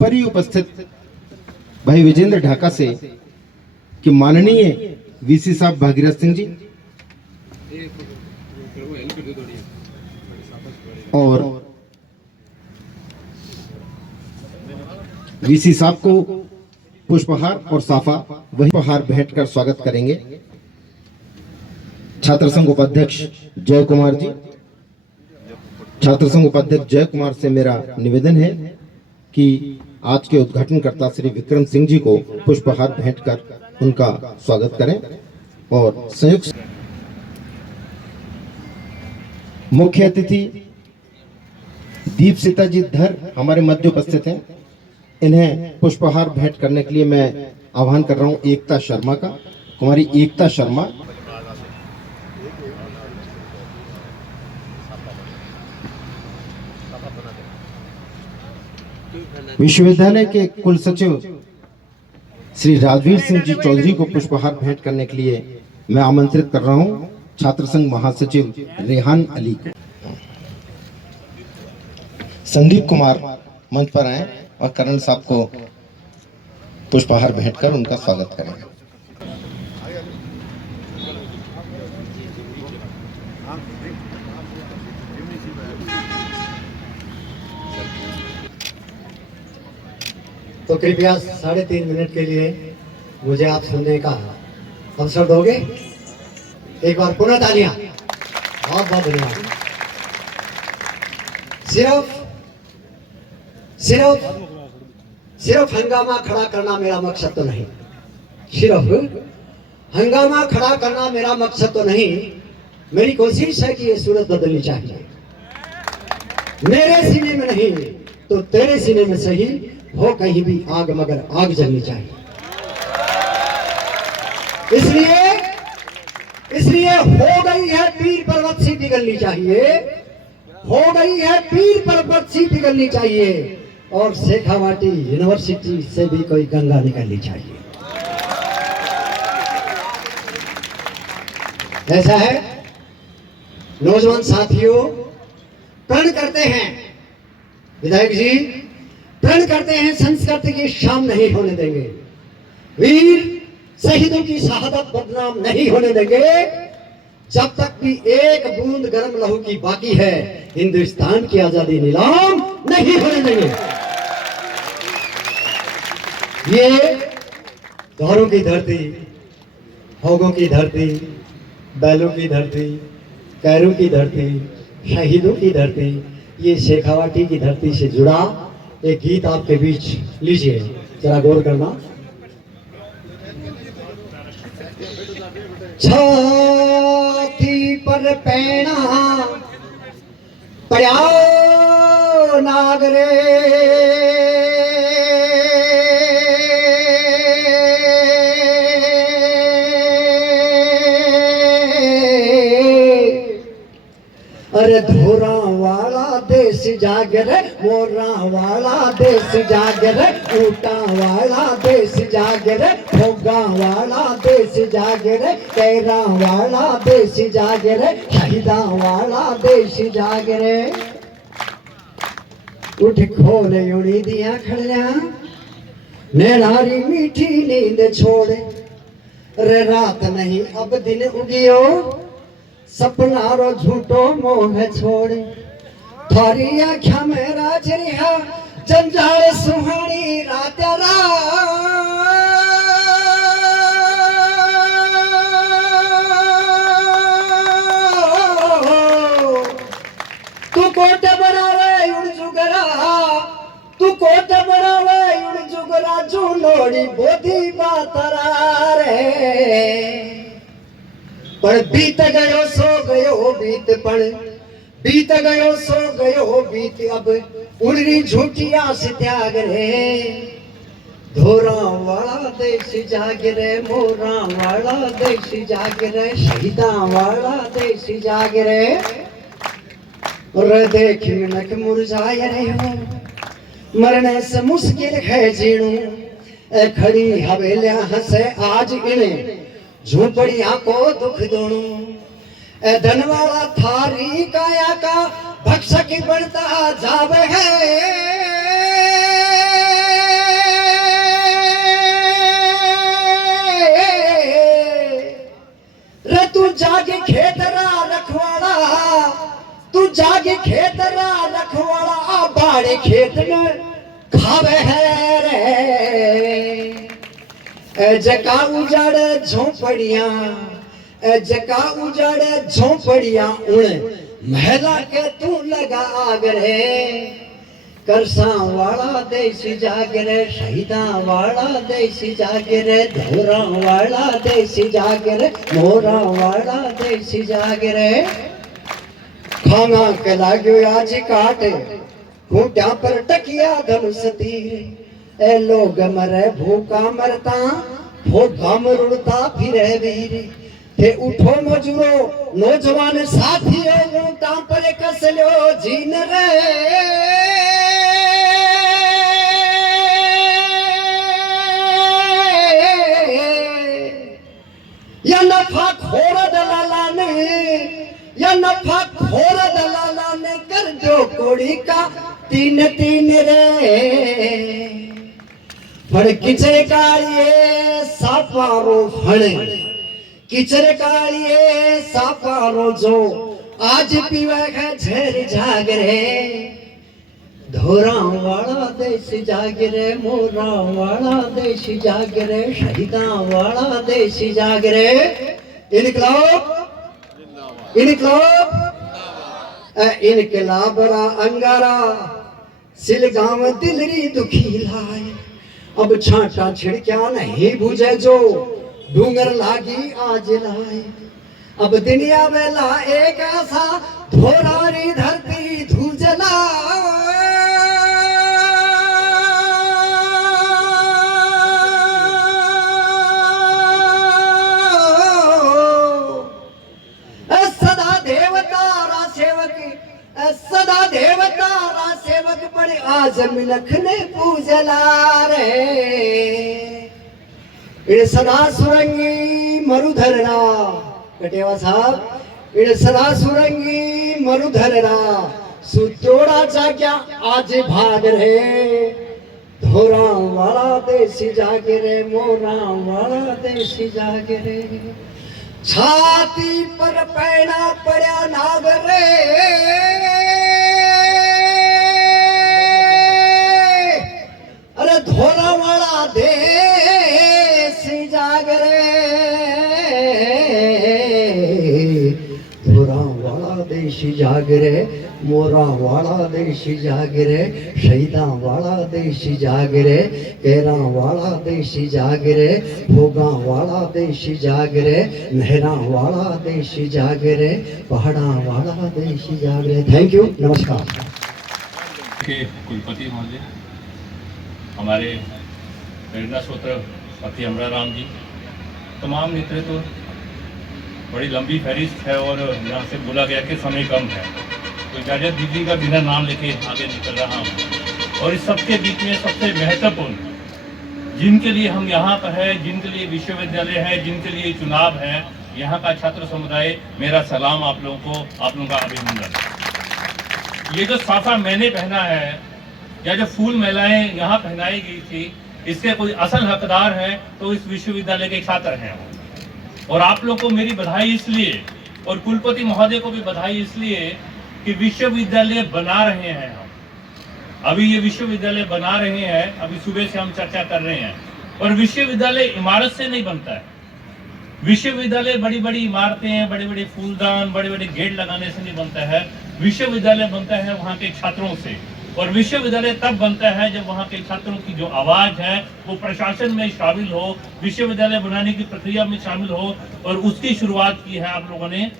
पर ही उपस्थित भाई विजेंद्र ढाका से कि माननीय वीसी साहब भागीरथ सिंह जी और वीसी साहब को पुष्पहार और साफा वही उपहार भेंट कर स्वागत करेंगे। छात्र संघ उपाध्यक्ष जय कुमार जी, छात्र संघ उपाध्यक्ष जय कुमार से मेरा निवेदन है कि आज के उद्घाटनकर्ता श्री विक्रम सिंह जी को पुष्पहार भेंट कर उनका स्वागत करें और संयुक्त मुख्य अतिथि दीप सीता जी धर हमारे मध्य उपस्थित हैं। इन्हें पुष्पहार भेंट करने के लिए मैं आह्वान कर रहा हूं एकता शर्मा का, कुमारी एकता शर्मा। विश्वविद्यालय के कुल सचिव श्री राजवीर सिंह जी चौधरी को पुष्पहार भेंट करने के लिए मैं आमंत्रित कर रहा हूं। छात्र संघ महासचिव रेहान अली को। संदीप कुमार मंच पर आए और करण साहब को पुष्पहार भेंट कर उनका स्वागत करेंगे। तो कृपया 3.5 मिनट के लिए मुझे आप सुनने का अवसर दोगे? एक बार पुनः तालियां। बहुत बहुत धन्यवाद। सिर्फ हंगामा खड़ा करना मेरा मकसद तो नहीं, सिर्फ हंगामा खड़ा करना मेरा मकसद तो नहीं। मेरी कोशिश है कि ये सूरत बदलनी चाहिए। मेरे सीने में नहीं तो तेरे सीने में सही हो कहीं भी आग, मगर आग जलनी चाहिए। इसलिए हो गई है पीर पर्वत सी पिघलनी चाहिए, हो गई है पीर पर्वत सी पिघलनी चाहिए और शेखावाटी यूनिवर्सिटी से भी कोई गंगा निकलनी चाहिए। ऐसा है नौजवान साथियों, प्रण करते हैं विधायक जी, प्रण करते हैं संस्कृति की शाम नहीं होने देंगे, वीर शहीदों की शहादत बदनाम नहीं होने देंगे। जब तक भी एक बूंद गर्म लहू की बाकी है, हिंदुस्तान की आजादी नीलाम नहीं होने देंगे। ये गौरों की धरती, होगों की धरती, बैलों की धरती, कैरों की धरती, शहीदों की धरती, ये शेखावाटी की धरती से जुड़ा एक गीत आपके बीच लीजिए, जरा गौर करना। छाती पर पैना पड़ाओ नागरे, अरे धोरा वाला देश जागर, मोरा वाला देश जागर, ऊटा वाला देश जागर, भोगा वाला देश जागर, कैरा वाला देश जागर, शहीदा वाला देश जागर। उठ खोले उड़ी दिया खड़िया, नैनारी मीठी नींद छोड़े, रे रात नहीं अब दिन उगियो, सपना रो झूठो मोह छोड़े, थारी आख्या में राज रिहा, जंजाल सुहानी रात तू कोट बनावे उड़ जुगरा, तू कोट बनावे उड़ जुगरा, झूलोड़ी बोधी बातरा रे। पर बीत गयो सो गयो बीत, पण बीत गयो सो गयो बीत, अब उड़नी झूठी आस त्याग रे। धोरा वाला देश जाग रे, मोरा वाला देश जाग रे, शहीदा वाला देश जाग रे। और देख मिनक मुरझाए रे हो, मरने से मुश्किल है जीणू, ए खड़ी हवेलियां हंसे आज इन्हें, झूपड़िया को दुख दोनू, धन वाला थारी काया का भक्षक बनता जावे है। जागे खेत रा रखवाड़ा बाड़े खेत में खावे है रे। जका उजाड़े झोंपड़ियां, जका उजाड़े झोंपड़ियां उन महला के तू लगा आगरे। करसा वाला देसी जागरे, शहीदा वाला देसी जागरे, धोरा वाला देसी जागरे, मोरा वाला देसी जागरे। खाना के लाग्यो आज काटे, खूंटा पर टकिया धनुष तीर। ए लोग मरे भूखा मरता, भूखा मरुड़ता फिरे वीर। थे उठो मजूरो नौजवान साथियों, ऊंटा पर कस लो जीन रे। या नफा खोर दलाला ने, या नफा खोर दलाला ने कर दो कोड़ी का तीन तीन रे। फड़ किचरे कालिए सापारो फड़े, किचरे कालिए सापारो जो आज पीवे है झेर जागरे। धोरा वाला देश जागरे, मोरा वाला देश जागरे, शहीदा वाला देश जागरे। इनकलाब, इनकलाब, इनकलाब रा अंगारा सिलगांव दिलरी दुखी लाए। अब छाटा छिड़क्या नहीं बुझे जो डूंगर लागी आज लाए। अब दुनिया वेला एक ऐसा धोरारी धरती धूजला। सदा देवतारा सेवक, सदा देवतारा सेवक पड़े आज मिलख ने पूजला रे। इड़ सदा सुरंगी मरुधरना कटेवा साहब, इड़ सदा सुरंगी मरुधरना सुतोड़ा जाग्या आज भाग रे। धोरा वाला देसी जागरे, मोरा वाला देसी जागरे। छाती पर पैना पड़ा नागरे। अरे धोरा वाला देसी जागरे, धोरा वाला देसी जागरे, मोरा वाला देसी जागरे, शहीदा वाला देसी जागरे, केरा वाला देसी जागरे, भोगा वाला देसी जागरे, नहरा वाला देसी जागरे, पहाड़ा वाला देसी जागरे। थैंक यू, नमस्कार। के कुलपति महोदय, हमारे प्रेरणा स्रोत पति अमराराम जी, तमाम नेतृत्व, बड़ी लंबी फहरिस्त है और यहाँ से बोला गया कि समय कम है, तो इजाज़त दीजिएगा बिना नाम लेके आगे निकल रहा हूँ। और इस सबके बीच में सबसे महत्वपूर्ण, जिनके लिए हम यहाँ पर है, जिनके लिए विश्वविद्यालय है, जिनके लिए चुनाव है, यहाँ का छात्र समुदाय, मेरा सलाम आप लोगों को, आप लोगों का अभिनंदन। ये जो साफा मैंने पहना है या जो फूल महिलाएं यहाँ पहनाई गई थी, इसके कोई असल हकदार है तो इस विश्वविद्यालय के छात्र हैं। और आप लोग को मेरी बधाई इसलिए, और कुलपति महोदय को भी बधाई इसलिए कि विश्वविद्यालय बना रहे हैं हम। अभी ये विश्वविद्यालय बना रहे हैं, अभी सुबह से हम चर्चा कर रहे हैं। और विश्वविद्यालय इमारत से नहीं बनता है। विश्वविद्यालय बड़ी बड़ी इमारतें, बड़े बड़े फूलदान, बड़े बड़े गेट लगाने से नहीं बनता है। विश्वविद्यालय बनता है वहाँ के छात्रों से। और विश्वविद्यालय तब बनता है जब वहाँ के छात्रों की जो आवाज है वो प्रशासन में शामिल हो, विश्वविद्यालय बनाने की प्रक्रिया में शामिल हो। और उसकी शुरुआत की है आप लोगों ने,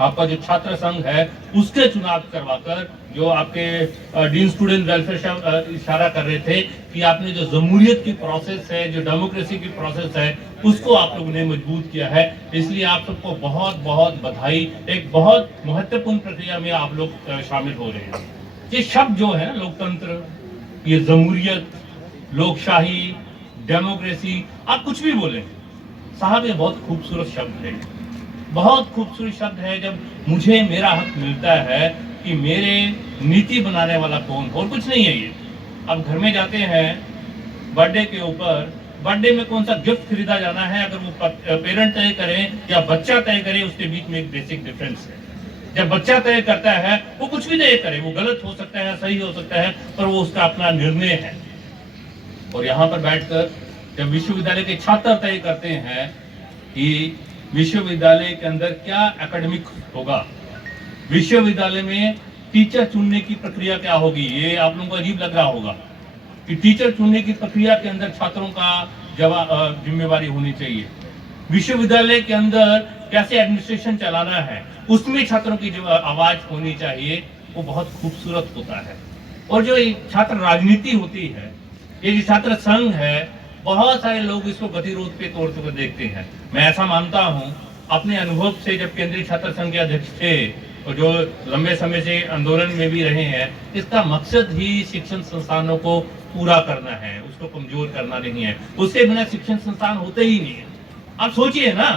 आपका जो छात्र संघ है उसके चुनाव करवाकर, जो आपके डीन स्टूडेंट वेलफेयर इशारा कर रहे थे कि आपने जो जमहूरियत की प्रोसेस है, जो डेमोक्रेसी की प्रोसेस है, उसको आप लोगों ने मजबूत किया है। इसलिए आप सबको बहुत बहुत बधाई। एक बहुत महत्वपूर्ण प्रक्रिया में आप लोग शामिल हो रहे हैं। ये शब्द जो है लोकतंत्र, ये जमहूरियत, लोकशाही, डेमोक्रेसी, आप कुछ भी बोलें साहब, ये बहुत खूबसूरत शब्द है, बहुत खूबसूरत शब्द है। जब मुझे मेरा हक मिलता है कि मेरे नीति बनाने वाला कौन, और कुछ नहीं है ये। अब घर में जाते हैं बर्थडे के ऊपर, बर्थडे में कौन सा गिफ्ट खरीदा जाना है, अगर वो पेरेंट तय करें या बच्चा तय करे, उसके बीच में एक बेसिक डिफरेंस है। जब बच्चा तय करता है, वो कुछ भी तय करे, वो गलत हो सकता है, सही हो सकता है, पर वो उसका अपना निर्णय है। और यहाँ पर बैठकर जब विश्वविद्यालय के छात्र तय करते हैं कि विश्वविद्यालय के अंदर क्या एकेडमिक होगा, विश्वविद्यालय में टीचर चुनने की प्रक्रिया क्या होगी, ये आप लोगों को अजीब लग रहा होगा कि टीचर चुनने की प्रक्रिया के अंदर छात्रों का जिम्मेवारी होनी चाहिए। विश्वविद्यालय के अंदर कैसे एडमिनिस्ट्रेशन चलाना है, उसमें छात्रों की जो आवाज होनी चाहिए, वो बहुत खूबसूरत होता है। और जो छात्र राजनीति होती है, ये जो छात्र संघ है, बहुत सारे लोग इसको गतिरोध के तौर पर देखते हैं। मैं ऐसा मानता हूं अपने अनुभव से, जब केंद्रीय छात्र संघ के अध्यक्ष थे और जो लंबे समय से आंदोलन में भी रहे हैं, इसका मकसद ही शिक्षण संस्थानों को पूरा करना है, उसको कमजोर करना नहीं है। उसके बिना शिक्षण संस्थान होते ही नहीं है। आप सोचिए ना,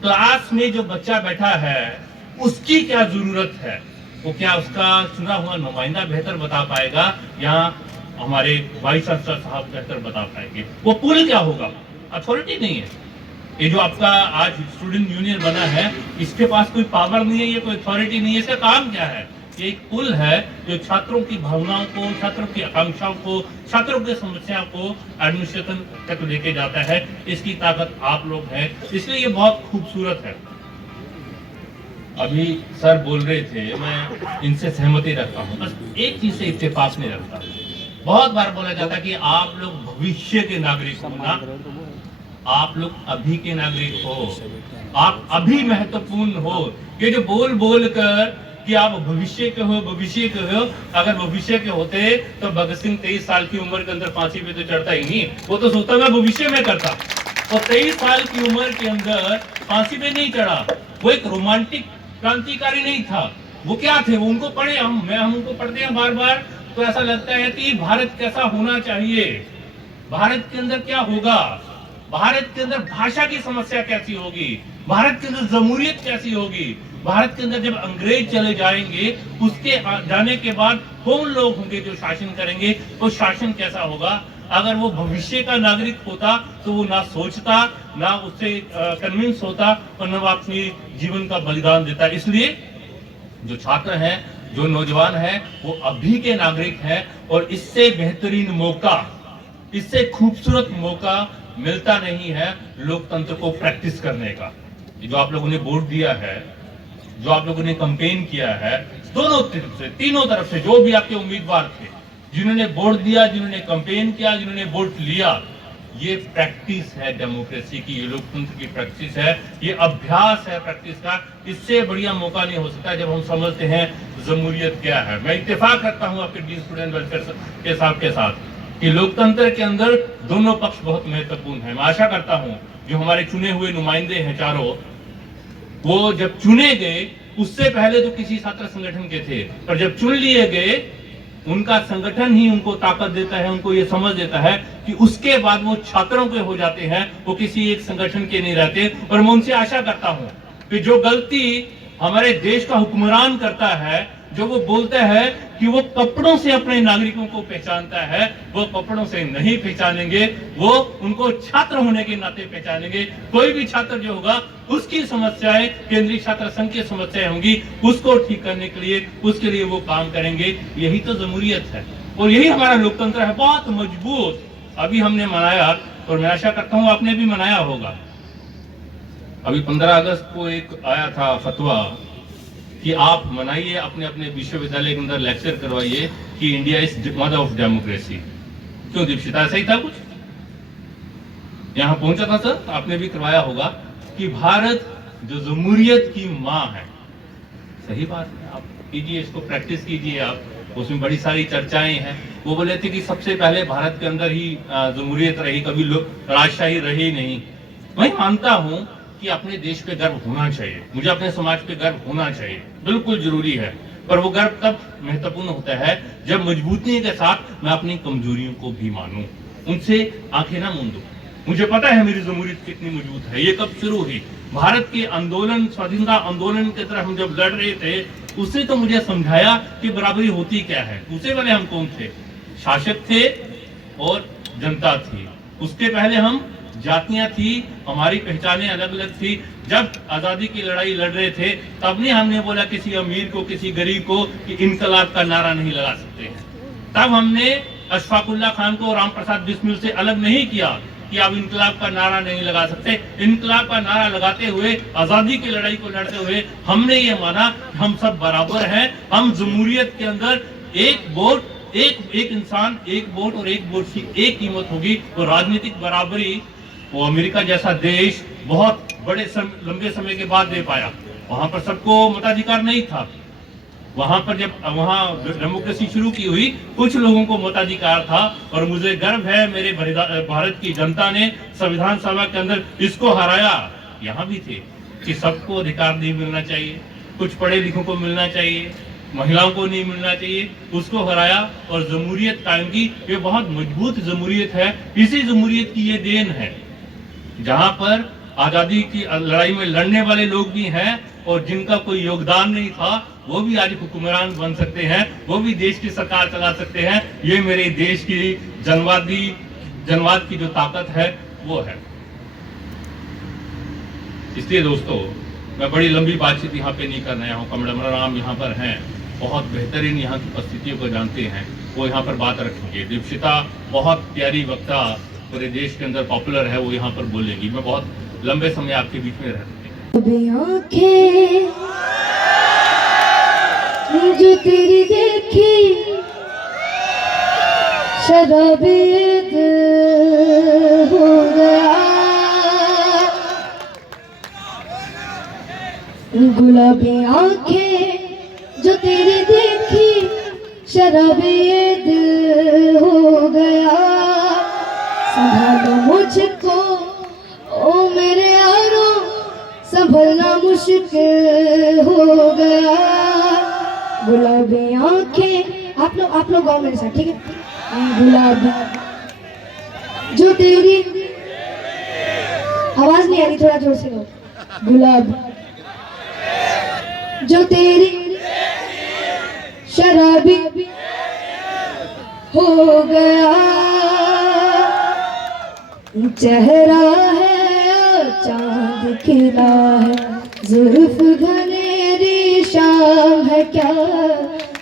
क्लास में जो बच्चा बैठा है उसकी क्या जरूरत है, वो क्या उसका चुना हुआ नुमाइंदा बेहतर बता पाएगा या हमारे वाइस चांसलर साहब बेहतर बता पाएंगे? वो पुल क्या होगा? अथॉरिटी नहीं है। ये जो आपका आज स्टूडेंट यूनियन बना है, इसके पास कोई पावर नहीं है, ये कोई अथॉरिटी नहीं है। इसका काम क्या है? ये एक पुल है जो छात्रों की भावनाओं को, छात्रों की आकांक्षाओं को, छात्रों की समस्याओं को एडमिनिस्ट्रेशन तक लेके जाता है। इसकी ताकत आप लोग हैं, इसलिए ये बहुत खूबसूरत है। अभी सर बोल रहे थे, मैं इनसे सहमति रखता हूँ, बस एक चीज से इत्तेफाक नहीं रखता। बहुत बार बोला जाता है कि आप लोग भविष्य के नागरिक हो ना, आप लोग अभी के नागरिक हो, आप अभी महत्वपूर्ण हो। ये जो बोल बोल कर कि आप भविष्य के हो, भविष्य के हो, अगर भविष्य के होते तो भगत सिंह 23 साल की उम्र के अंदर फांसी पे तो चढ़ता ही नहीं। वो तो सोचता मैं भविष्य में करता, और 23 साल की उम्र के अंदर फांसी पे नहीं चढ़ा। वो एक रोमांटिक क्रांतिकारी नहीं था। वो क्या थे? वो उनको पढ़े हम उनको पढ़ते हैं बार बार, तो ऐसा लगता है कि भारत कैसा होना चाहिए, भारत के अंदर क्या होगा, भारत के अंदर भाषा की समस्या कैसी होगी, भारत के अंदर जमहूरियत कैसी होगी, भारत के अंदर जब अंग्रेज चले जाएंगे, उसके जाने के बाद कौन लोग होंगे जो शासन करेंगे, वो शासन कैसा होगा। अगर वो भविष्य का नागरिक होता तो वो ना सोचता, ना उससे कन्विंस होता, और ना वो अपनी जीवन का बलिदान देता। इसलिए जो छात्र हैं, जो नौजवान हैं, वो अभी के नागरिक हैं, और इससे बेहतरीन मौका, इससे खूबसूरत मौका मिलता नहीं है लोकतंत्र को प्रैक्टिस करने का। जो आप लोगों ने वोट दिया है, जो आप लोगों ने कैंपेन किया है, दोनों तरफ से, तीनों तरफ से, जो भी आपके उम्मीदवार थे, जिन्होंने वोट दिया, जिन्होंने कैंपेन किया, जिन्होंने वोट लिया, ये प्रैक्टिस है डेमोक्रेसी की, ये लोकतंत्र की प्रैक्टिस है, ये अभ्यास है प्रैक्टिस का। इससे बढ़िया मौका नहीं हो सकता जब हम समझते हैं जमहूरियत क्या है। मैं इत्तेफाक करता हूं आपके डीन स्टूडेंट वेलफेयर के साथ कि लोकतंत्र के अंदर दोनों पक्ष बहुत महत्वपूर्ण है। मैं आशा करता हूं जो हमारे चुने हुए नुमाइंदे हैं चारों, वो जब चुने गए, उससे पहले तो किसी छात्र संगठन के थे, पर जब चुन लिए गए, उनका संगठन ही उनको ताकत देता है, उनको ये समझ देता है कि उसके बाद वो छात्रों के हो जाते हैं, वो किसी एक संगठन के नहीं रहते। और मैं उनसे आशा करता हूं कि जो गलती हमारे देश का हुक्मरान करता है, जो वो बोलता है कि वो कपड़ों से अपने नागरिकों को पहचानता है, वो कपड़ों से नहीं पहचानेंगे, वो उनको छात्र होने के नाते पहचानेंगे। कोई भी छात्र जो होगा, उसकी समस्याएं केंद्रीय छात्र संघ की समस्याएं होंगी, उसको ठीक करने के लिए, उसके लिए वो काम करेंगे। यही तो जमहूरियत है और यही हमारा लोकतंत्र है, बहुत मजबूत। अभी हमने मनाया, और मैं आशा करता हूं आपने भी मनाया होगा। अभी 15 अगस्त को एक आया था फतवा कि आप मनाइए, अपने अपने विश्वविद्यालय के अंदर लेक्चर करवाइए कि India is mother of democracy. क्यों दीक्षिता, ऐसा ही था कुछ? यहां पहुंचा था सर, आपने भी करवाया होगा कि भारत जो जमहूरियत की मां है। सही बात है, आप कीजिए, इसको प्रैक्टिस कीजिए आप। उसमें बड़ी सारी चर्चाएं हैं। वो बोले थे कि सबसे पहले भारत के अंदर ही जमहूरियत रही, कभी राजशाही रही नहीं। मैं मानता हूं कि अपने देश पे गर्व होना चाहिए, मुझे अपने समाज पे गर्व होना चाहिए, बिल्कुल जरूरी है। पर वो गर्व तब महत्वपूर्ण होता है जब मजबूती के साथ मैं अपनी कमजोरियों को भी मानूं, उनसे आंखें ना मूंदूं। मुझे पता है मेरी जमहूरियत कितनी मजबूत है। ये कब शुरू हुई? भारत के आंदोलन, स्वाधीनता आंदोलन की तरह हम जब लड़ रहे थे, उसने तो मुझे समझाया कि बराबरी होती क्या है। दूसरे वाले हम कौन थे? शासक थे और जनता थी। उसके पहले हम जातियां थी, हमारी पहचानें अलग अलग थी। जब आजादी की लड़ाई लड़ रहे थे तब नहीं हमने बोला किसी अमीर को, किसी गरीब को कि इनकलाब का नारा नहीं लगा सकते हैं। तब हमने अशफाकुल्ला खान को राम प्रसाद बिस्मिल से अलग नहीं किया कि आप इनकलाब का नारा नहीं लगा सकते। इनकलाब का नारा लगाते हुए, आजादी की लड़ाई को लड़ते हुए हमने ये माना कि हम सब बराबर हैं। हम जमहूरियत के अंदर एक वोट, एक इंसान, एक वोट और एक वोट की एक कीमत होगी। तो राजनीतिक बराबरी वो अमेरिका जैसा देश बहुत बड़े लंबे समय के बाद दे पाया। वहां पर सबको मताधिकार नहीं था। वहां पर जब वहां डेमोक्रेसी शुरू की हुई, कुछ लोगों को मताधिकार था। और मुझे गर्व है मेरे भारत की जनता ने संविधान सभा के अंदर इसको हराया। यहाँ भी थे कि सबको अधिकार नहीं मिलना चाहिए, कुछ पढ़े लिखों को मिलना चाहिए, महिलाओं को नहीं मिलना चाहिए, उसको हराया और जमहूरियत कायम की। ये बहुत मजबूत जमहूरियत है। इसी जमहूरियत की ये देन है जहां पर आजादी की लड़ाई में लड़ने वाले लोग भी हैं और जिनका कोई योगदान नहीं था वो भी आज हुक्मरान बन सकते हैं, वो भी देश की सरकार चला सकते हैं। ये मेरे देश की जनवाद की जो ताकत है वो है। इसलिए दोस्तों, मैं बड़ी लंबी बातचीत यहाँ पे नहीं करना हूँ। कमला राम यहाँ पर हैं, बहुत बेहतरीन यहाँ की परिस्थितियों को जानते हैं, वो यहाँ पर बात रखेंगे। दीक्षिता बहुत प्यारी वक्ता पूरे देश के अंदर पॉपुलर है, वो यहाँ पर बोलेगी। मैं बहुत लंबे समय आपके बीच में रहती जो तेरी देखी शराबी हो गया, गुलाबी आंखें जो तेरी देखी शराबी हो गया। संभालो मुझको ओ मेरे यारो, संभलना मुश्किल हो गया। गुलाबी आंखें, आप लोग गाओ मेरे साथ, ठीक है। गुलाबी जो तेरी, आवाज नहीं आ रही, थोड़ा जोर से गाओ। गुलाबी जो तेरी शराबी हो गया। चेहरा है चांद खिला है, जुल्फ घनेरी शाम है क्या,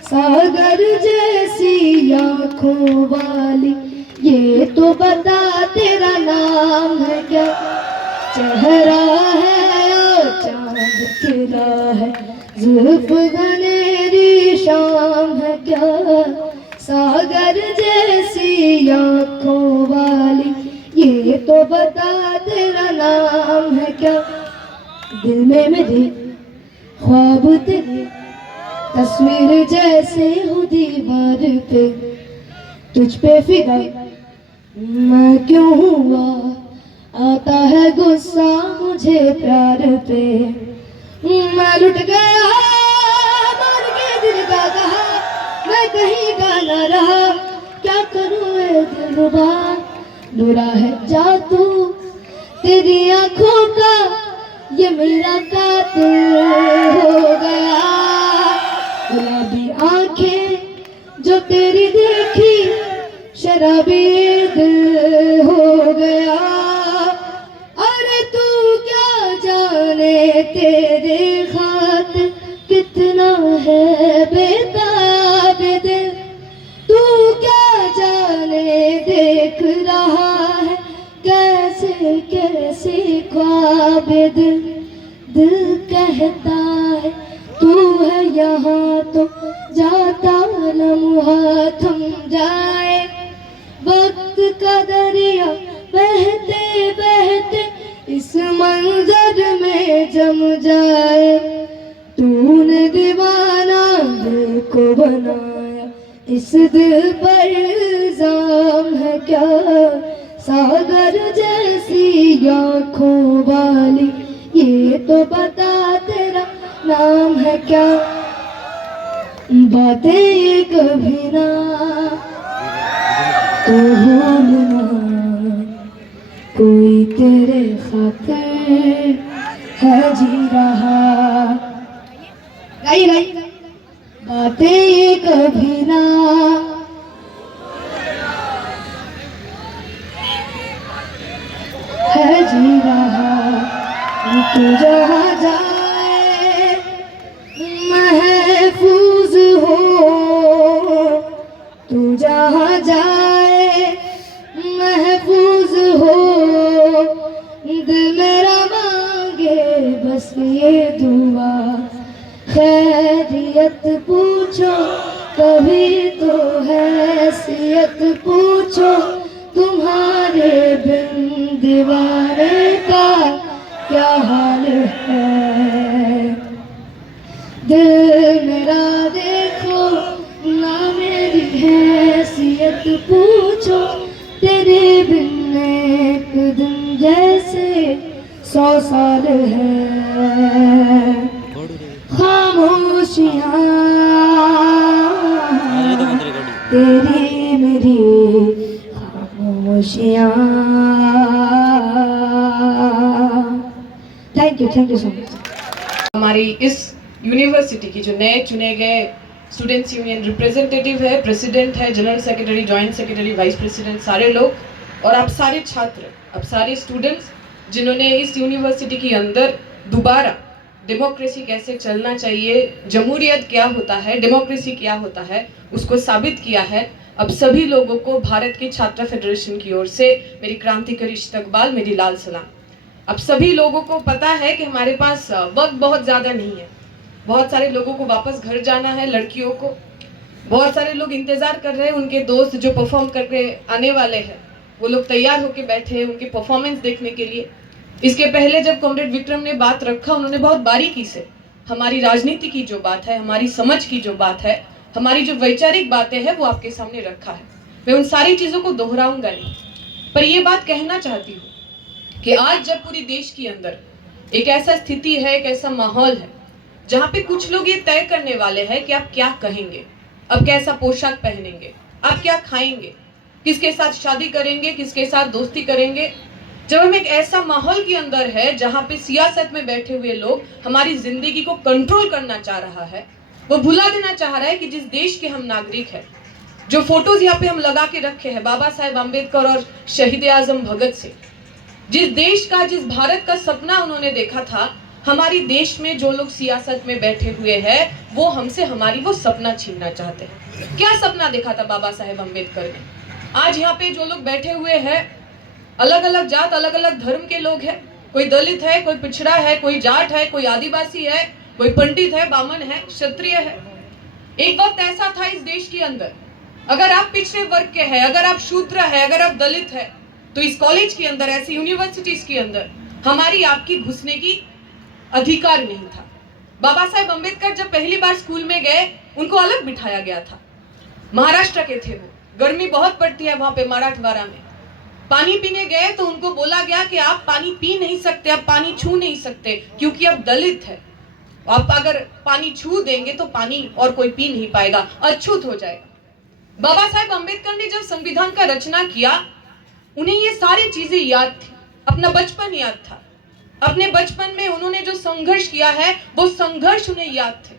सागर जैसी आँखों वाली ये तो बता तेरा नाम है क्या। चेहरा है चांद खिला है, जुल्फ घनेरी शाम है क्या, सागर जैसी आँखों वाली ये तो बता तेरा नाम है क्या। दिल में मेरे ख्वाब तेरे तस्वीर जैसे हो दीवार पे, तुझ पे फिदा मैं क्यों हुआ, आता है गुस्सा मुझे प्यार पे। मैं लुट गया मान के दिल का कहा, मैं कहीं का न रहा, क्या करूँ ए दिलरुबा। बुरा है जा तू, तेरी आंखों का ये मेरा कातिल हो गया। गुलाबी आंखें जो तेरी देखी शराबी दिल हो गया। अरे तू क्या जाने तेरे खातिर कितना है बेताब दिल, तू क्या जाने देख रहा है कैसे कैसे ख्वाब दिल। दिल कहता है तू है यहाँ तो जाता लम्हा थम जाए, वक्त का दरिया बहते बहते इस मंजर में जम जाए। तूने दीवाना दिल को बनाया, इस दिल पर इल्जाम है क्या, सागर जैसी आँखों वाली ये तो बता तेरा नाम है क्या। बातें कभी ना तो भूलना, कोई तेरे खातिर है जी रहा। गाइए गाइए। बातें कभी ना जी रहा। तू जहाँ जाए महफूज हो, तू जहाँ जाए महफूज हो। दिल मेरा मांगे बस ये दुआ, खैरियत पूछो कभी तो हैसियत पूछो। तुम्हारे बिन दीवाने का क्या हाल है। दिल मेरा देखो ना मेरी हैसियत पूछो। तेरे बिन एक दिन जैसे 100 साल है। खामोशियाँ तेरी मेरी खामोशियाँ। Thank you so much. हमारी इस यूनिवर्सिटी की जो नए चुने गए स्टूडेंट्स यूनियन रिप्रेजेंटेटिव है, प्रेसिडेंट है, general secretary, joint secretary, vice president, सारे लोग और आप सारे छात्र, आप सारे स्टूडेंट्स जिन्होंने इस यूनिवर्सिटी के अंदर दोबारा डेमोक्रेसी कैसे चलना चाहिए, जमहूरियत क्या होता है, डेमोक्रेसी क्या होता है, उसको साबित किया है। अब सभी लोगों को भारत की छात्र फेडरेशन की ओर से मेरी क्रांतिकारी इस्तकबाल, मेरी लाल सलाम। अब सभी लोगों को पता है कि हमारे पास वक्त बहुत ज़्यादा नहीं है। बहुत सारे लोगों को वापस घर जाना है, लड़कियों को बहुत सारे लोग इंतज़ार कर रहे हैं, उनके दोस्त जो परफॉर्म करके आने वाले हैं वो लोग तैयार होकर बैठे हैं उनकी परफॉर्मेंस देखने के लिए। इसके पहले जब कॉमरेड विक्रम ने बात रखा, उन्होंने बहुत बारीकी से हमारी राजनीति की जो बात है, हमारी समझ की जो बात है, हमारी जो वैचारिक बातें हैं वो आपके सामने रखा है। मैं उन सारी चीज़ों को दोहराऊंगा नहीं, पर ये बात कहना चाहती हूँ कि आज जब पूरी देश के अंदर एक ऐसा स्थिति है, एक ऐसा माहौल है जहाँ पे कुछ लोग ये तय करने वाले हैं कि आप क्या कहेंगे, अब कैसा पोशाक पहनेंगे, आप क्या खाएंगे, किसके साथ शादी करेंगे, किसके साथ दोस्ती करेंगे। जब हम एक ऐसा माहौल के अंदर है जहाँ पे सियासत में बैठे हुए लोग हमारी जिंदगी को कंट्रोल करना चाह रहा है, वो भुला देना चाह रहा है कि जिस देश के हम नागरिक हैं, जो फोटोज यहाँ पे हम लगा के रखे हैं बाबा साहेब अम्बेडकर और शहीद आजम भगत सिंह, जिस देश का, जिस भारत का सपना उन्होंने देखा था, हमारी देश में जो लोग सियासत में बैठे हुए हैं वो हमसे हमारी वो सपना छीनना चाहते हैं। क्या सपना देखा था बाबा साहेब अम्बेडकर ने? आज यहाँ पे जो लोग बैठे हुए हैं, अलग अलग जात, अलग अलग धर्म के लोग हैं, कोई दलित है, कोई पिछड़ा है, कोई जाट है, कोई आदिवासी है, कोई पंडित है, बामन है, क्षत्रिय है। एक वक्त ऐसा था इस देश के अंदर, अगर आप पिछड़े वर्ग के हैं, अगर आप शूद्र है, अगर आप दलित है, तो इस कॉलेज के अंदर, ऐसी यूनिवर्सिटीज के अंदर हमारी आपकी घुसने की अधिकार नहीं था। बाबा साहेब अम्बेडकर जब पहली बार स्कूल में गए, उनको अलग बिठाया गया था। महाराष्ट्र के थे वो, गर्मी बहुत पड़ती है वहां पे मराठवाड़ा में। पानी पीने गए तो उनको बोला गया कि आप पानी पी नहीं सकते, आप पानी छू नहीं सकते, क्योंकि आप दलित है। आप अगर पानी छू देंगे तो पानी और कोई पी नहीं पाएगा, अछूत हो जाएगा। बाबा साहेब अम्बेडकर ने जब संविधान का रचना किया, उन्हें ये सारी चीजें याद थी, अपना बचपन याद था। अपने बचपन में उन्होंने जो संघर्ष किया है वो संघर्ष उन्हें याद थे।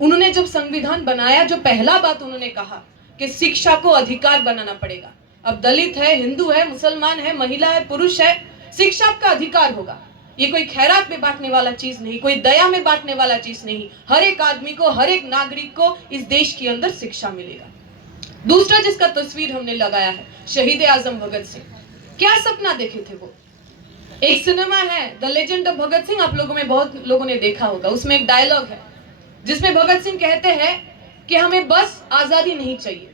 उन्होंने जब संविधान बनाया, जो पहला बात उन्होंने कहा कि शिक्षा को अधिकार बनाना पड़ेगा। अब दलित है, हिंदू है, मुसलमान है, महिला है, पुरुष है, शिक्षा का अधिकार होगा। ये कोई खैरात में बांटने वाला चीज नहीं, कोई दया में बांटने वाला चीज नहीं। हर एक आदमी को, हर एक नागरिक को इस देश के अंदर शिक्षा मिलेगा। दूसरा जिसका तस्वीर हमने लगाया है, शहीद आजम भगत सिंह। क्या सपना देखे थे वो? एक सिनेमा है the legend of Bhagat Singh, आप लोगों में बहुत लोगों ने देखा होगा। उसमें एक डायलॉग है जिसमें भगत सिंह कहते हैं कि हमें बस आजादी नहीं चाहिए।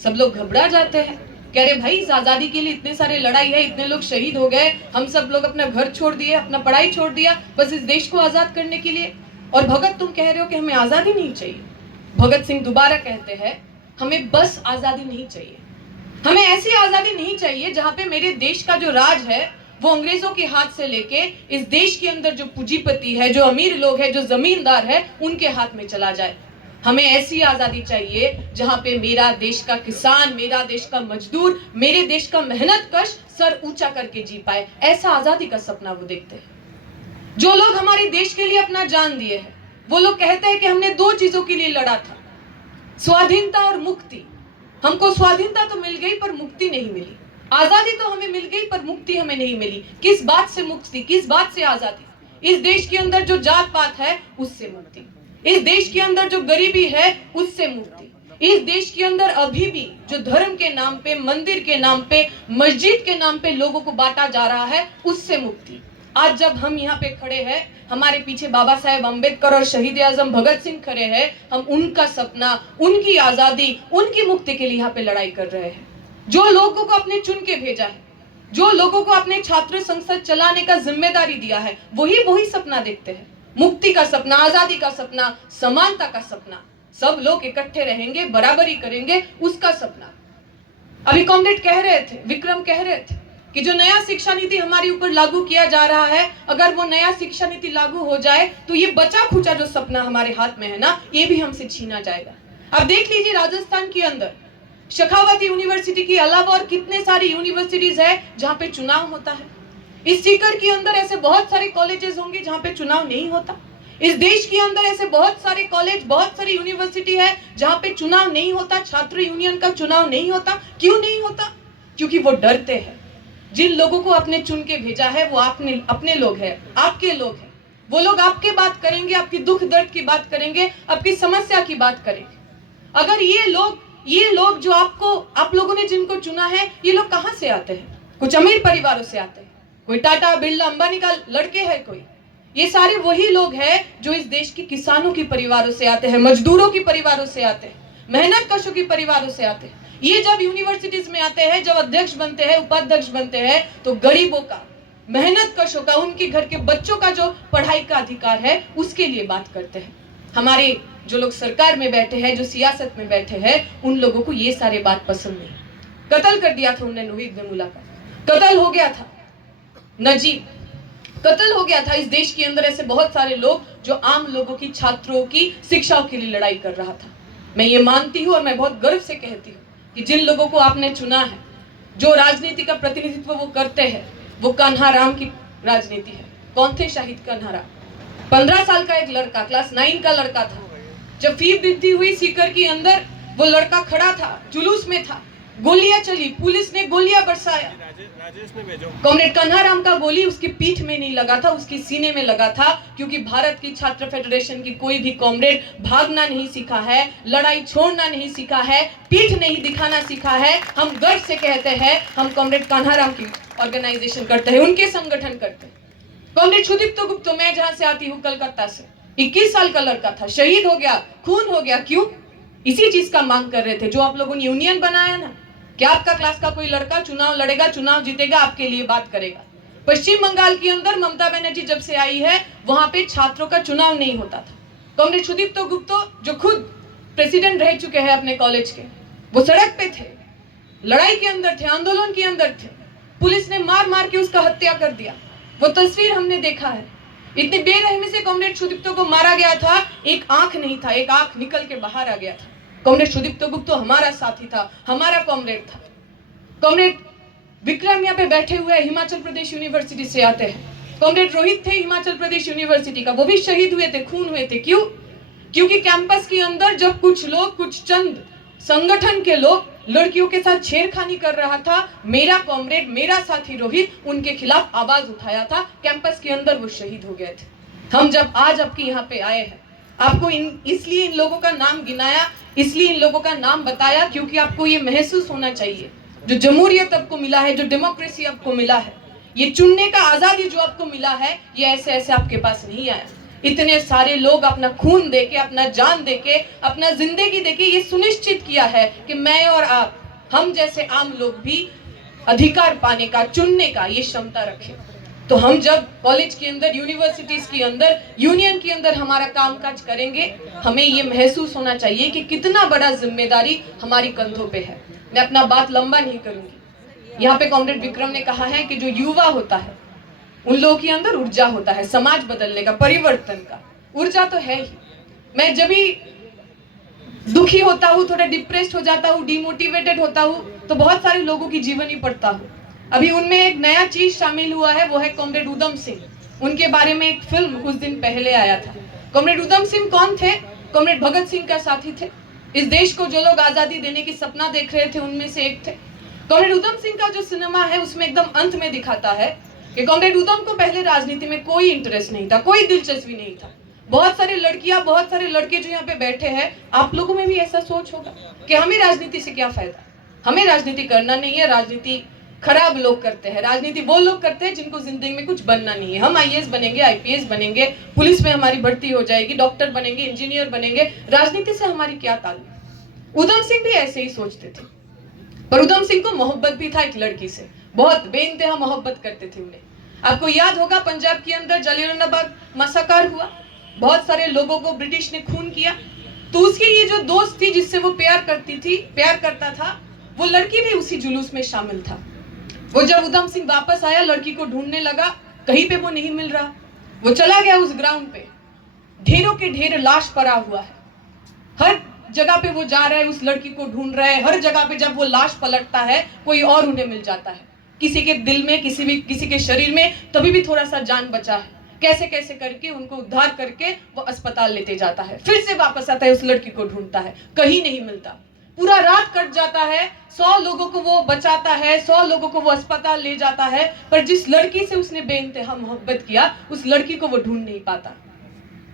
सब लोग घबरा जाते हैं, कह रहे भाई इस आजादी के लिए इतने सारे लड़ाई है, इतने लोग शहीद हो गए, हम सब लोग अपना घर छोड़ दिए, अपना पढ़ाई छोड़ दिया बस इस देश को आजाद करने के लिए, और भगत तुम कह रहे हो कि हमें आजादी नहीं चाहिए। भगत सिंह दोबारा कहते हैं हमें बस आजादी नहीं चाहिए, हमें ऐसी आजादी नहीं चाहिए जहां पे मेरे देश का जो राज है वो अंग्रेजों के हाथ से लेके इस देश के अंदर जो पूंजीपति है, जो अमीर लोग है, जो जमींदार है, उनके हाथ में चला जाए। हमें ऐसी आजादी चाहिए जहां पे मेरा देश का किसान, मेरा देश का मजदूर, मेरे देश का मेहनत कश सर ऊंचा करके जी पाए। ऐसा आजादी का सपना वो देखते हैं। जो लोग हमारे देश के लिए अपना जान दिए हैं, वो लोग कहते हैं कि हमने दो चीजों के लिए लड़ा था, स्वाधीनता और मुक्ति। हमको स्वाधीनता तो मिल गई पर मुक्ति नहीं मिली। आजादी तो हमें मिल गई पर मुक्ति हमें नहीं मिली। किस बात से मुक्ति, किस बात से आजादी? इस देश के अंदर जो जात पात है उससे मुक्ति, इस देश के अंदर जो गरीबी है उससे मुक्ति, इस देश के अंदर अभी भी जो धर्म के नाम पे, मंदिर के नाम पे, मस्जिद के नाम पे लोगों को बांटा जा रहा है उससे मुक्ति। आज जब हम यहाँ पे खड़े हैं, हमारे पीछे बाबा साहेब अम्बेडकर और शहीद आजम भगत सिंह खड़े हैं, हम उनका सपना, उनकी आजादी, उनकी मुक्ति के लिए यहाँ पे लड़ाई कर रहे हैं। जो लोगों को अपने चुन के भेजा है, जो लोगों को अपने छात्र संसद चलाने का जिम्मेदारी दिया है, वही सपना देखते हैं। मुक्ति का सपना, आजादी का सपना, समानता का सपना, सब लोग इकट्ठे रहेंगे, बराबरी करेंगे, उसका सपना। अभी कॉमरेड कह रहे थे, विक्रम कह रहे थे कि जो नया शिक्षा नीति हमारे ऊपर लागू किया जा रहा है, अगर वो नया शिक्षा नीति लागू हो जाए तो ये बचा खुचा जो सपना हमारे हाथ में है ना, ये भी हमसे छीना जाएगा। अब देख लीजिए राजस्थान के अंदर शेखावत यूनिवर्सिटी के अलावा और कितने सारी यूनिवर्सिटीज है जहाँ पे चुनाव होता है। इस सीकर के अंदर ऐसे बहुत सारे कॉलेजेस होंगे जहाँ पे चुनाव नहीं होता। इस देश के अंदर ऐसे बहुत सारे कॉलेज, बहुत सारी यूनिवर्सिटी है जहाँ पे चुनाव नहीं होता, छात्र यूनियन का चुनाव नहीं होता। क्यों नहीं होता? क्योंकि वो डरते हैं। जिन लोगों को आपने चुन के भेजा है वो अपने लोग हैं, आपके लोग हैं। वो लोग आपके बात करेंगे, आपकी दुख दर्द की बात करेंगे, आपकी समस्या की बात करेंगे। अगर ये लोग जो आप लोगों ने जिनको चुना है, ये लोग कहाँ से आते हैं? कुछ अमीर परिवारों से आते हैं, कोई टाटा बिरला अंबानी का लड़के है कोई। ये सारे वही लोग हैं जो इस देश के किसानों की परिवारों से आते हैं, मजदूरों की परिवारों से आते हैं, मेहनत कशों की परिवारों से आते हैं। ये जब यूनिवर्सिटीज में आते हैं, जब अध्यक्ष बनते हैं, उपाध्यक्ष बनते हैं, तो गरीबों का, मेहनत कशों का, उनके घर के बच्चों का जो पढ़ाई का अधिकार है उसके लिए बात करते हैं। हमारे जो लोग सरकार में बैठे हैं, जो सियासत में बैठे हैं, उन लोगों को ये सारे बात पसंद नहीं। कत्ल कर दिया था उन्होंने रोहित वेमुला का, कत्ल हो गया था नजीब, कत्ल हो गया था। इस देश के अंदर ऐसे बहुत सारे लोग जो आम लोगों की, छात्रों की शिक्षाओं के लिए लड़ाई कर रहा था। मैं ये मानती हूँ और मैं बहुत गर्व से कहती हूँ कि जिन लोगों को आपने चुना है, जो राजनीति का प्रतिनिधित्व वो करते हैं, वो कान्हाराम की राजनीति है। कौन थे शहीद कान्हाराम? 15 साल का एक लड़का, क्लास 9 का लड़का था। जब फीस वृद्धि हुई सीकर के अंदर, वो लड़का खड़ा था, जुलूस में था, गोलियां चली, पुलिस ने गोलियां बरसाया। कॉमरेड कान्हाराम का गोली उसकी पीठ में नहीं लगा था, उसकी सीने में लगा था। क्योंकि भारत की छात्र फेडरेशन की कोई भी कॉमरेड भागना नहीं सीखा है, लड़ाई छोड़ना नहीं सीखा है, पीठ नहीं दिखाना सीखा है। हम गर्व से कहते हैं हम कॉमरेड कान्हाराम की ऑर्गेनाइजेशन करते हैं, उनके संगठन करते हैं। कॉमरेड सुदीप्तो गुप्तो, मैं जहां से आती हूँ कलकत्ता से, 21 साल का लड़का था, शहीद हो गया, खून हो गया। क्यों? इसी चीज का मांग कर रहे थे जो आप लोगों ने यूनियन बनाया ना, कि आपका क्लास का कोई लड़का चुनाव लड़ेगा, चुनाव जीतेगा, आपके लिए बात करेगा। पश्चिम बंगाल के अंदर ममता बनर्जी जब से आई है, वहां पे छात्रों का चुनाव नहीं होता था। कॉमरेड सुदीप्तो गुप्तो जो खुद प्रेसिडेंट रह चुके हैं अपने कॉलेज के, वो सड़क पे थे, लड़ाई के अंदर थे, आंदोलन के अंदर थे। पुलिस ने मार मार के उसका हत्या कर दिया। वो तस्वीर हमने देखा है। इतनी बेरहमी से कॉमरेड सुदीप्तो को मारा गया था, एक आंख नहीं था, एक आंख निकल के बाहर आ गया था। कॉमरेड सुदीप्तो गुप्तो हमारा साथी था, हमारा कॉमरेड था। कॉमरेड विक्रम यहाँ पे बैठे हुए हिमाचल प्रदेश यूनिवर्सिटी से आते हैं। कॉमरेड रोहित थे हिमाचल प्रदेश यूनिवर्सिटी का, वो भी शहीद हुए थे, खून हुए थे। क्यों? क्योंकि कैंपस के अंदर जब कुछ लोग, कुछ चंद संगठन के लोग लड़कियों के साथ छेड़खानी कर रहा था, मेरा कॉमरेड, मेरा साथी रोहित उनके खिलाफ आवाज उठाया था। कैंपस के अंदर वो शहीद हो गए थे। हम जब आज आपके यहाँ पे आए हैं, आपको इसलिए इन लोगों का नाम गिनाया, इसलिए इन लोगों का नाम बताया, क्योंकि आपको ये महसूस होना चाहिए जो जमहूरियत आपको मिला है, जो डेमोक्रेसी आपको मिला है, ये चुनने का आजादी जो आपको मिला है, ये ऐसे ऐसे आपके पास नहीं आया। इतने सारे लोग अपना खून देके, अपना जान देके, अपना जिंदगी देके ये सुनिश्चित किया है कि मैं और आप, हम जैसे आम लोग भी अधिकार पाने का, चुनने का ये क्षमता रखें। तो हम जब कॉलेज के अंदर, यूनिवर्सिटीज के अंदर, यूनियन के अंदर हमारा कामकाज करेंगे, हमें ये महसूस होना चाहिए कि कितना बड़ा जिम्मेदारी हमारी कंधों पे है। मैं अपना बात लंबा नहीं करूंगी। यहाँ पे कॉमरेड विक्रम ने कहा है कि जो युवा होता है, उन लोगों के अंदर ऊर्जा होता है, समाज बदलने का, परिवर्तन का ऊर्जा तो है ही। मैं जब भी दुखी होता हूँ, थोड़ा डिप्रेस्ड हो जाता हूँ, डिमोटिवेटेड होता हूँ, तो बहुत सारे लोगों की जीवनी पढ़ता हूँ। अभी उनमें एक नया चीज शामिल हुआ है, वो है कॉमरेड उधम सिंह। उनके बारे में एक फिल्म कुछ दिन पहले आया था। कॉमरेड उधम सिंह कौन थे? कॉमरेड भगत सिंह का साथी थे। इस देश को जो लोग आजादी देने की सपना देख रहे थे, उनमें से एक थे। कॉमरेड उधम सिंह का जो सिनेमा है उसमें एकदम अंत में दिखाता है कि कॉमरेड उधम को पहले राजनीति में कोई इंटरेस्ट नहीं था, कोई दिलचस्पी नहीं था। बहुत सारे लड़कियां, बहुत सारे लड़के जो यहाँ पे बैठे हैं, आप लोगों में भी ऐसा सोच होगा कि हमें राजनीति से क्या फायदा, हमें राजनीति करना नहीं है, राजनीति खराब लोग करते हैं, राजनीति वो लोग करते हैं जिनको जिंदगी में कुछ बनना नहीं है। हम आईएएस बनेंगे, आईपीएस बनेंगे, पुलिस में हमारी भर्ती हो जाएगी, डॉक्टर बनेंगे, इंजीनियर बनेंगे, राजनीति से हमारी क्या ताल्लुक। उधम सिंह भी ऐसे ही सोचते थे, पर उधम सिंह को मोहब्बत भी था एक लड़की से, बहुत बेइंतहा मोहब्बत करते थे उन्हें। आपको याद होगा पंजाब के अंदर जालियांवाला बाग मसाकर हुआ, बहुत सारे लोगों को ब्रिटिश ने खून किया, तो उसकी ये जो दोस्त थी जिससे वो प्यार करता था, वो लड़की भी उसी जुलूस में शामिल था। वो जब उधम सिंह वापस आया, लड़की को ढूंढने लगा, कहीं पे वो नहीं मिल रहा। वो चला गया उस ग्राउंड पे, ढेरों के ढेर लाश पड़ा हुआ है, हर जगह पे वो जा रहा है, उस लड़की को ढूंढ रहा है। हर जगह पे जब वो लाश पलटता है, कोई और उन्हें मिल जाता है, किसी के दिल में, किसी के शरीर में तभी भी थोड़ा सा जान बचा है। कैसे कैसे करके उनको उद्धार करके वो अस्पताल लेते जाता है, फिर से वापस आता है, उस लड़की को ढूंढता है, कहीं नहीं मिलता। पूरा रात कट जाता है, 100 लोगों को वो बचाता है, 100 लोगों को वो अस्पताल ले जाता है, पर जिस लड़की से उसने बेइंतहा मोहब्बत किया, उस लड़की को वो ढूंढ नहीं पाता।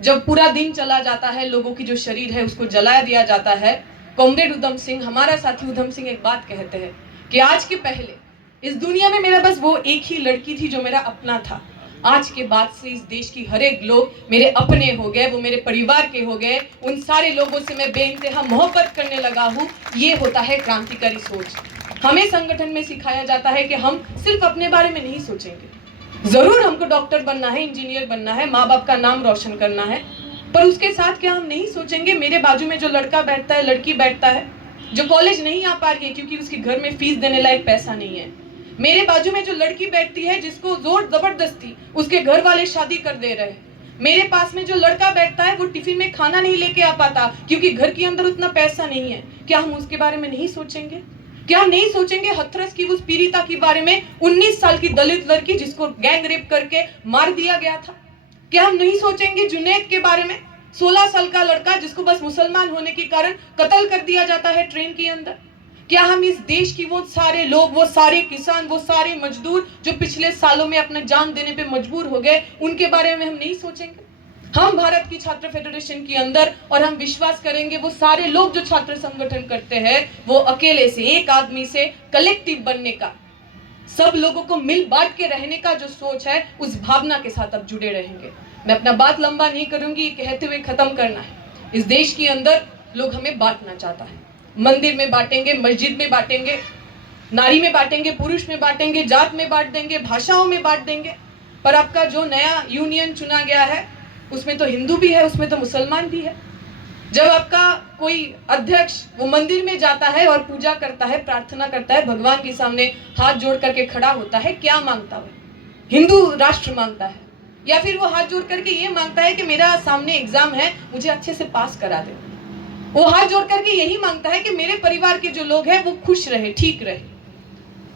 जब पूरा दिन चला जाता है, लोगों की जो शरीर है उसको जला दिया जाता है, कॉमरेड उधम सिंह, हमारा साथी उधम सिंह एक बात कहते हैं कि आज के पहले इस दुनिया में मेरा बस वो एक ही लड़की थी जो मेरा अपना था, आज के बाद से इस देश की हर एक लोग मेरे अपने हो गए, वो मेरे परिवार के हो गए, उन सारे लोगों से मैं बेइंतहा मोहब्बत करने लगा हूँ। ये होता है क्रांतिकारी सोच। हमें संगठन में सिखाया जाता है कि हम सिर्फ अपने बारे में नहीं सोचेंगे, जरूर हमको डॉक्टर बनना है, इंजीनियर बनना है, माँ बाप का नाम रोशन करना है, पर उसके साथ क्या हम नहीं सोचेंगे मेरे बाजू में जो लड़का बैठता है, लड़की बैठता है, जो कॉलेज नहीं आ पा रही है क्योंकि उसके घर में फीस देने लायक पैसा नहीं है, मेरे बाजू में जो लड़की बैठती है जिसको जोर जबरदस्ती उसके घर वाले शादी कर दे रहे हैं, मेरे पास में जो लड़का बैठता है वो टिफिन में खाना नहीं लेके आ पाता क्योंकि घर के अंदर उतना पैसा नहीं है, क्या हम उसके बारे में नहीं सोचेंगे? क्या नहीं सोचेंगे हथरस की उस पीड़िता के बारे में, 19 साल की दलित लड़की जिसको गैंग रेप करके मार दिया गया था? क्या हम नहीं सोचेंगे जुनैद के बारे में, 16 साल का लड़का जिसको बस मुसलमान होने के कारण कत्ल कर दिया जाता है ट्रेन के अंदर? क्या हम इस देश की वो सारे लोग, वो सारे किसान, वो सारे मजदूर जो पिछले सालों में अपना जान देने पे मजबूर हो गए, उनके बारे में हम नहीं सोचेंगे? हम भारत की छात्र फेडरेशन के अंदर, और हम विश्वास करेंगे वो सारे लोग जो छात्र संगठन करते हैं, वो अकेले से, एक आदमी से कलेक्टिव बनने का, सब लोगों को मिल बांट के रहने का जो सोच है, उस भावना के साथ अब जुड़े रहेंगे। मैं अपना बात लंबा नहीं करूंगी, कहते हुए खत्म करना है। इस देश के अंदर लोग हमें बांटना चाहता है, मंदिर में बांटेंगे, मस्जिद में बांटेंगे, नारी में बांटेंगे, पुरुष में बांटेंगे, जात में बांट देंगे, भाषाओं में बांट देंगे, पर आपका जो नया यूनियन चुना गया है उसमें तो हिंदू भी है, उसमें तो मुसलमान भी है। जब आपका कोई अध्यक्ष वो मंदिर में जाता है और पूजा करता है, प्रार्थना करता है, भगवान के सामने हाथ जोड़ करके खड़ा होता है, क्या मांगता है? हिंदू राष्ट्र मांगता है, या फिर वो हाथ जोड़ करके ये मांगता है कि मेरा सामने एग्जाम है, मुझे अच्छे से पास करा दे? वो हाथ जोड़ करके यही मांगता है कि मेरे परिवार के जो लोग हैं वो खुश रहे, ठीक रहे।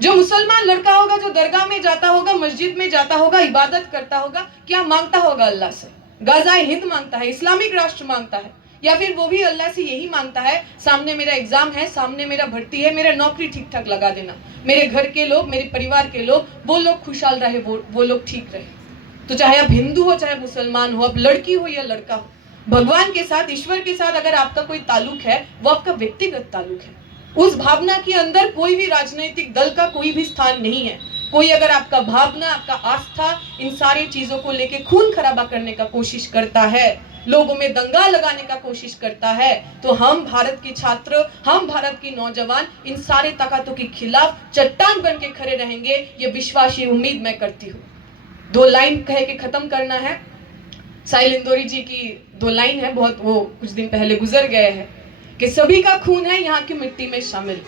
जो मुसलमान लड़का होगा, जो दरगाह में जाता होगा, मस्जिद में जाता होगा, इबादत करता होगा, क्या मांगता होगा अल्लाह से? गाज़ाए हिंद मांगता है, इस्लामिक राष्ट्र मांगता है, या फिर वो भी अल्लाह से यही मांगता है, सामने मेरा एग्जाम है, सामने मेरा भर्ती है, मेरा नौकरी ठीक ठाक लगा देना, मेरे घर के लोग, मेरे परिवार के लोग, वो लोग खुशहाल रहे, वो लोग ठीक रहे। तो चाहे आप हिंदू हो, चाहे मुसलमान हो, आप लड़की हो या लड़का हो, भगवान के साथ, ईश्वर के साथ अगर आपका कोई ताल्लुक है, वो आपका व्यक्तिगत ताल्लुक है। उस भावना के अंदर कोई भी राजनीतिक दल का कोई भी स्थान नहीं है। कोई अगर आपका भावना, आपका आस्था, इन सारी चीजों को लेके खून खराबा करने का कोशिश करता है, लोगों में दंगा लगाने का कोशिश करता है, तो हम भारत के छात्र, हम भारत के नौजवान इन सारे ताकतों के खिलाफ चट्टान बन के खड़े रहेंगे, ये विश्वास, ये उम्मीद मैं करती हूँ। 2 लाइन कह के खत्म करना है। साहिल इंदौरी जी की 2 लाइन है, बहुत वो कुछ दिन पहले गुजर गए हैं, कि सभी का खून है यहाँ की मिट्टी में शामिल,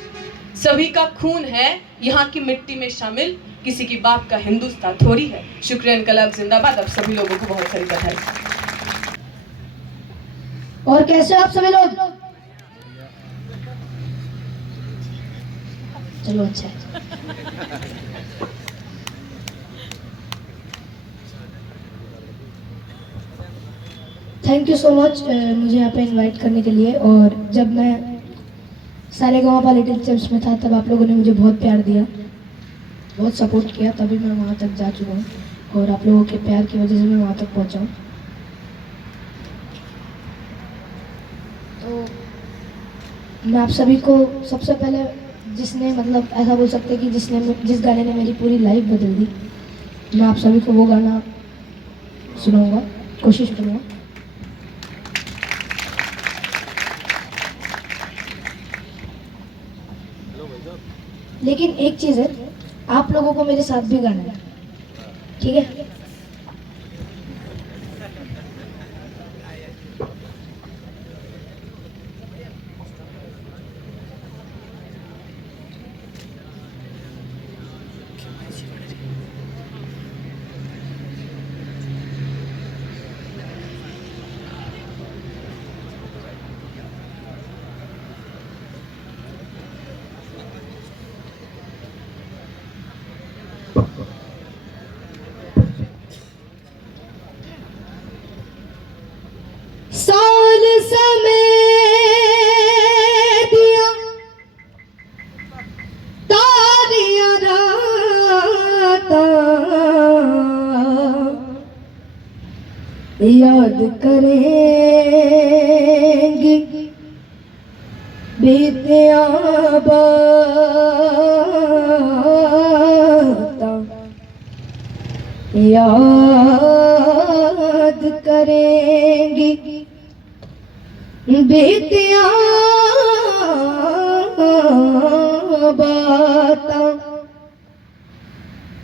सभी का खून है यहाँ की मिट्टी में शामिल, किसी की बाप का हिंदुस्तान थोड़ी है। शुक्रिया, इनकलाब जिंदाबाद। अब सभी लोगों को बहुत सारी बधाई। और कैसे आप सभी लोग? चलो अच्छा है। थैंक यू सो मच मुझे यहाँ पे इनवाइट करने के लिए। और जब मैं सारेगामापा लिटिल चैम्प्स में था, तब आप लोगों ने मुझे बहुत प्यार दिया, बहुत सपोर्ट किया, तभी मैं वहाँ तक जा चुका हूँ और आप लोगों के प्यार की वजह से मैं वहाँ तक पहुँचा हूँ। तो मैं आप सभी को सबसे पहले, जिसने मतलब ऐसा बोल सकते हैं कि जिस गाने ने मेरी पूरी लाइफ बदल दी, मैं आप सभी को वो गाना सुनाऊंगा, कोशिश करूँगा। लेकिन एक चीज़ है, आप लोगों को मेरे साथ भी गाना है, ठीक है? साल समय दिया तारियां राता, याद करेंगी बीतिया बाता, याद करेंगी बीतिया बाता,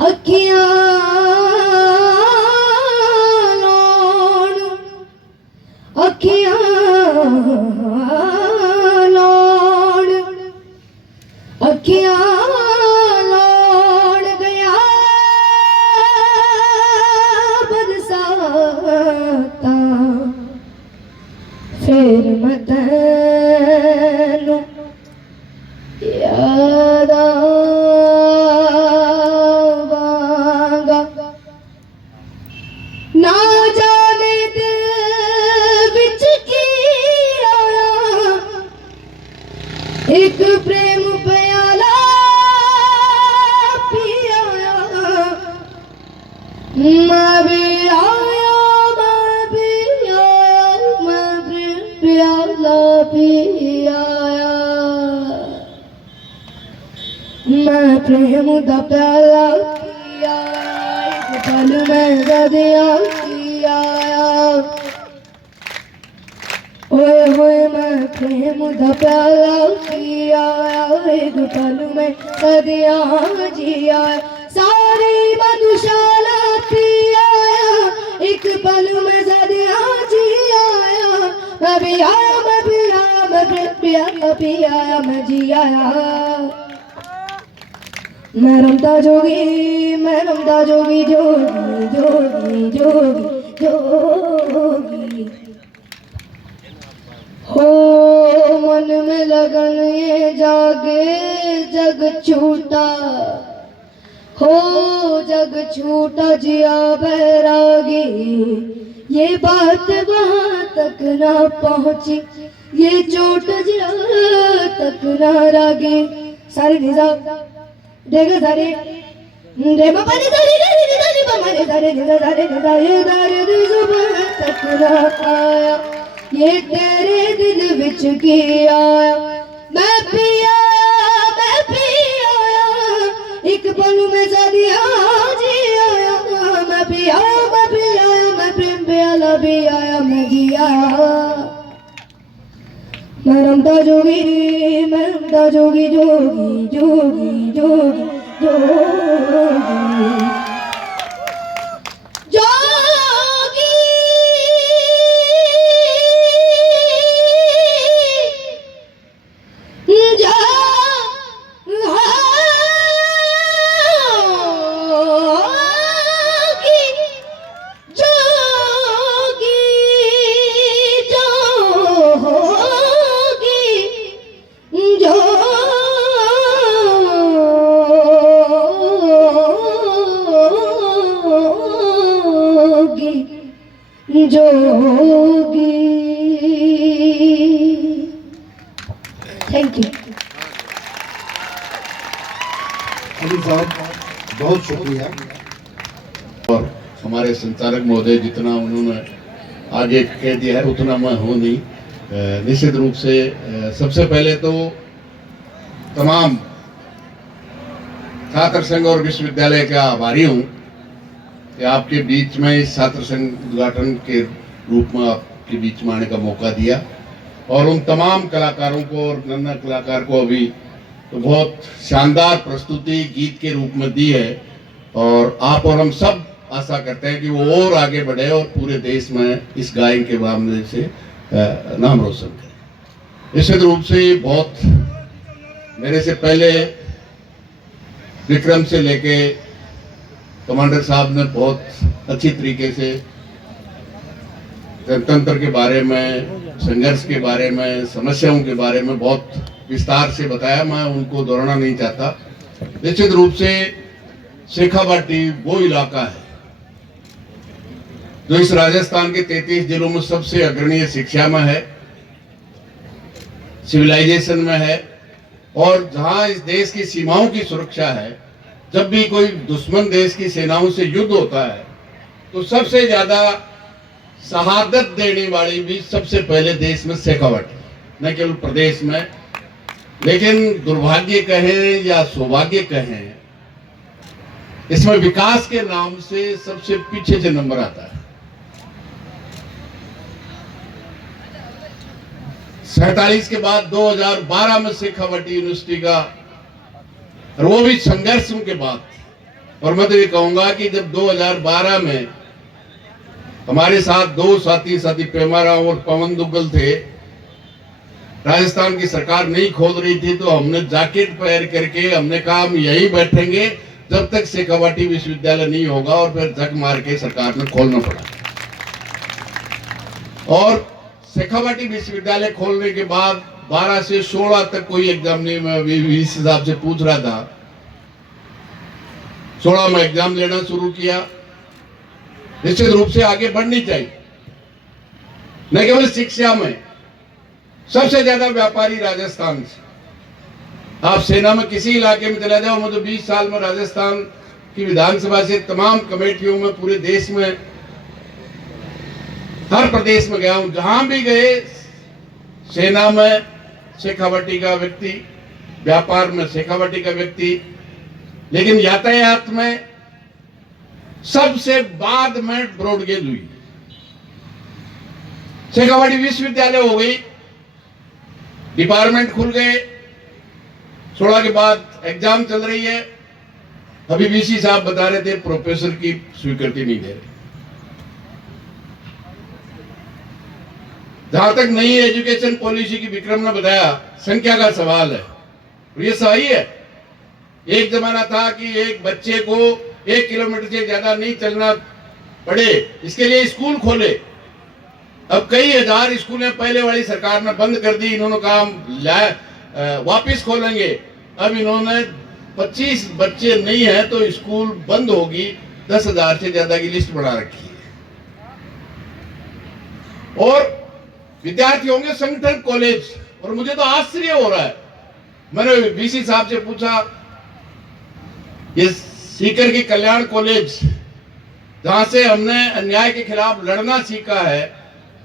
अखियां लाउण, अखियां लाउण, अखियां लाउण गया बरसाता, फिर मैं तैनू याद आवांगा, ना जाने दिल विच की आया, एक प्रेम प्याला पी आया, मैं भी आया, मैं भी आया, मैं भी प्याला पी आया, मैं प्रेम दा प्याला पी आया, एक पल में गदिया पी आया, ओए होए मैं प्रेम दा प्याला पी आया, एक पल में गदिया जी आया, सारी मधुशाला पी आया, एक पल में गदिया जी आया, मैं भी आया, मैं भी आया, मैं भी आया, पी आया, मैं जी आया, मैं रमता जोगी, मैं रमता जोगी, जोगी जोगी जोगी जोगी, हो मन में लगन ये जागे जग छूटा, हो जग छूटा जिया बैरागी, ये बात वहाँ तक ना पहुँची, ये चोट जिया तक ना रागी, सारे निजा देगा सारे रे बाबा ने दारे दारे दारे बाबा ने दारे दारे दारे दारे जुबान तक ना आया, ये तेरे दिल विच की आया, मैं भी आया, मैं भी आया, एक पल में सदिया जी आया, मैं भी आया, मैं भी आया, मैं प्रेम प्याला भी आया, मैं जी आया, मैं रमता जोगी, मैं रमता जोगी, जोगी जोगी जोगी जोगी जोगी, जोगी। Thank you. शुक्रिया। और हमारे संचालक महोदय जितना उन्होंने आगे कह दिया है उतना मैं हूँ नहीं। निश्चित रूप से सबसे पहले तो तमाम छात्र संघ और विश्वविद्यालय का आभारी हूँ कि आपके बीच में इस छात्र संघ उद्घाटन के रूप में आपके बीच में आने का मौका दिया, और उन तमाम कलाकारों को और नन्हा कलाकार को अभी तो बहुत शानदार प्रस्तुति गीत के रूप में दी है, और आप और हम सब आशा करते हैं कि वो और आगे बढ़े और पूरे देश में इस गायन के मामले से नाम रोशन करें। निश्चित रूप से बहुत मेरे से पहले विक्रम से लेके कमांडर साहब ने बहुत अच्छी तरीके से गणतंत्र के बारे में, संघर्ष के बारे में, समस्याओं के बारे में बहुत विस्तार से बताया। मैं उनको दोहराना नहीं चाहता। निश्चित रूप से शेखावाटी वो इलाका है जो इस राजस्थान के 33 जिलों में सबसे अग्रणीय शिक्षा में है, सिविलाइजेशन में है, और जहां इस देश की सीमाओं की सुरक्षा है। जब भी कोई दुश्मन देश की सेनाओं से युद्ध होता है तो सबसे ज्यादा शहादत देने वाली भी सबसे पहले देश में शेखावाटी, न केवल प्रदेश में, लेकिन दुर्भाग्य कहें या सौभाग्य कहें, इसमें विकास के नाम से सबसे पीछे से नंबर आता है। 47 के बाद 2012 में शेखावाटी यूनिवर्सिटी का, और वो भी संघर्षों के बाद। और मैं तो ये कहूंगा कि जब 2012 में हमारे साथ दो साथी पेमा राव और पवन दुग्गल थे, राजस्थान की सरकार नहीं खोल रही थी, तो हमने जैकेट पहन करके हमने कहा हम यही बैठेंगे जब तक शेखावाटी विश्वविद्यालय नहीं होगा, और फिर जग मार के सरकार ने खोलना पड़ा। और शेखावाटी विश्वविद्यालय खोलने के बाद 12 से 16 तक कोई एग्जाम नहीं, मैं इस हिसाब से पूछ रहा था। 16 में एग्जाम लेना शुरू किया। निश्चित रूप से आगे बढ़नी चाहिए, न केवल शिक्षा में। सबसे ज्यादा व्यापारी राजस्थान से, आप सेना में किसी इलाके में चला जाओ। मैं तो 20 साल में राजस्थान की विधानसभा से तमाम कमेटियों में पूरे देश में, हर प्रदेश में गया हूं। जहां भी गए, सेना में शेखावाटी का व्यक्ति, व्यापार में शेखावाटी का व्यक्ति, लेकिन यातायात में सबसे बाद में ब्रॉडगेज हुई। शेखावाटी विश्वविद्यालय हो गई, डिपार्टमेंट खुल गए, 16 के बाद एग्जाम चल रही है। अभी वीसी साहब बता रहे थे प्रोफेसर की स्वीकृति नहीं दे रहे। जहां तक नई एजुकेशन पॉलिसी की विक्रम ने बताया, संख्या का सवाल है, और ये सही है। एक जमाना था कि एक बच्चे को 1 किलोमीटर से ज्यादा नहीं चलना पड़े, इसके लिए स्कूल खोले। अब कई हजार स्कूलें पहले वाली सरकार ने बंद कर दी। इन्होंने कहा वापिस खोलेंगे। अब इन्होंने 25 बच्चे नहीं है तो स्कूल बंद होगी, 10,000 से ज्यादा की लिस्ट बना रखी है। और विद्यार्थी होंगे संगठन कॉलेज। और मुझे तो आश्चर्य हो रहा है, मैंने वीसी साहब से पूछा, ये सीकर की कल्याण कॉलेज जहां से हमने अन्याय के खिलाफ लड़ना सीखा है,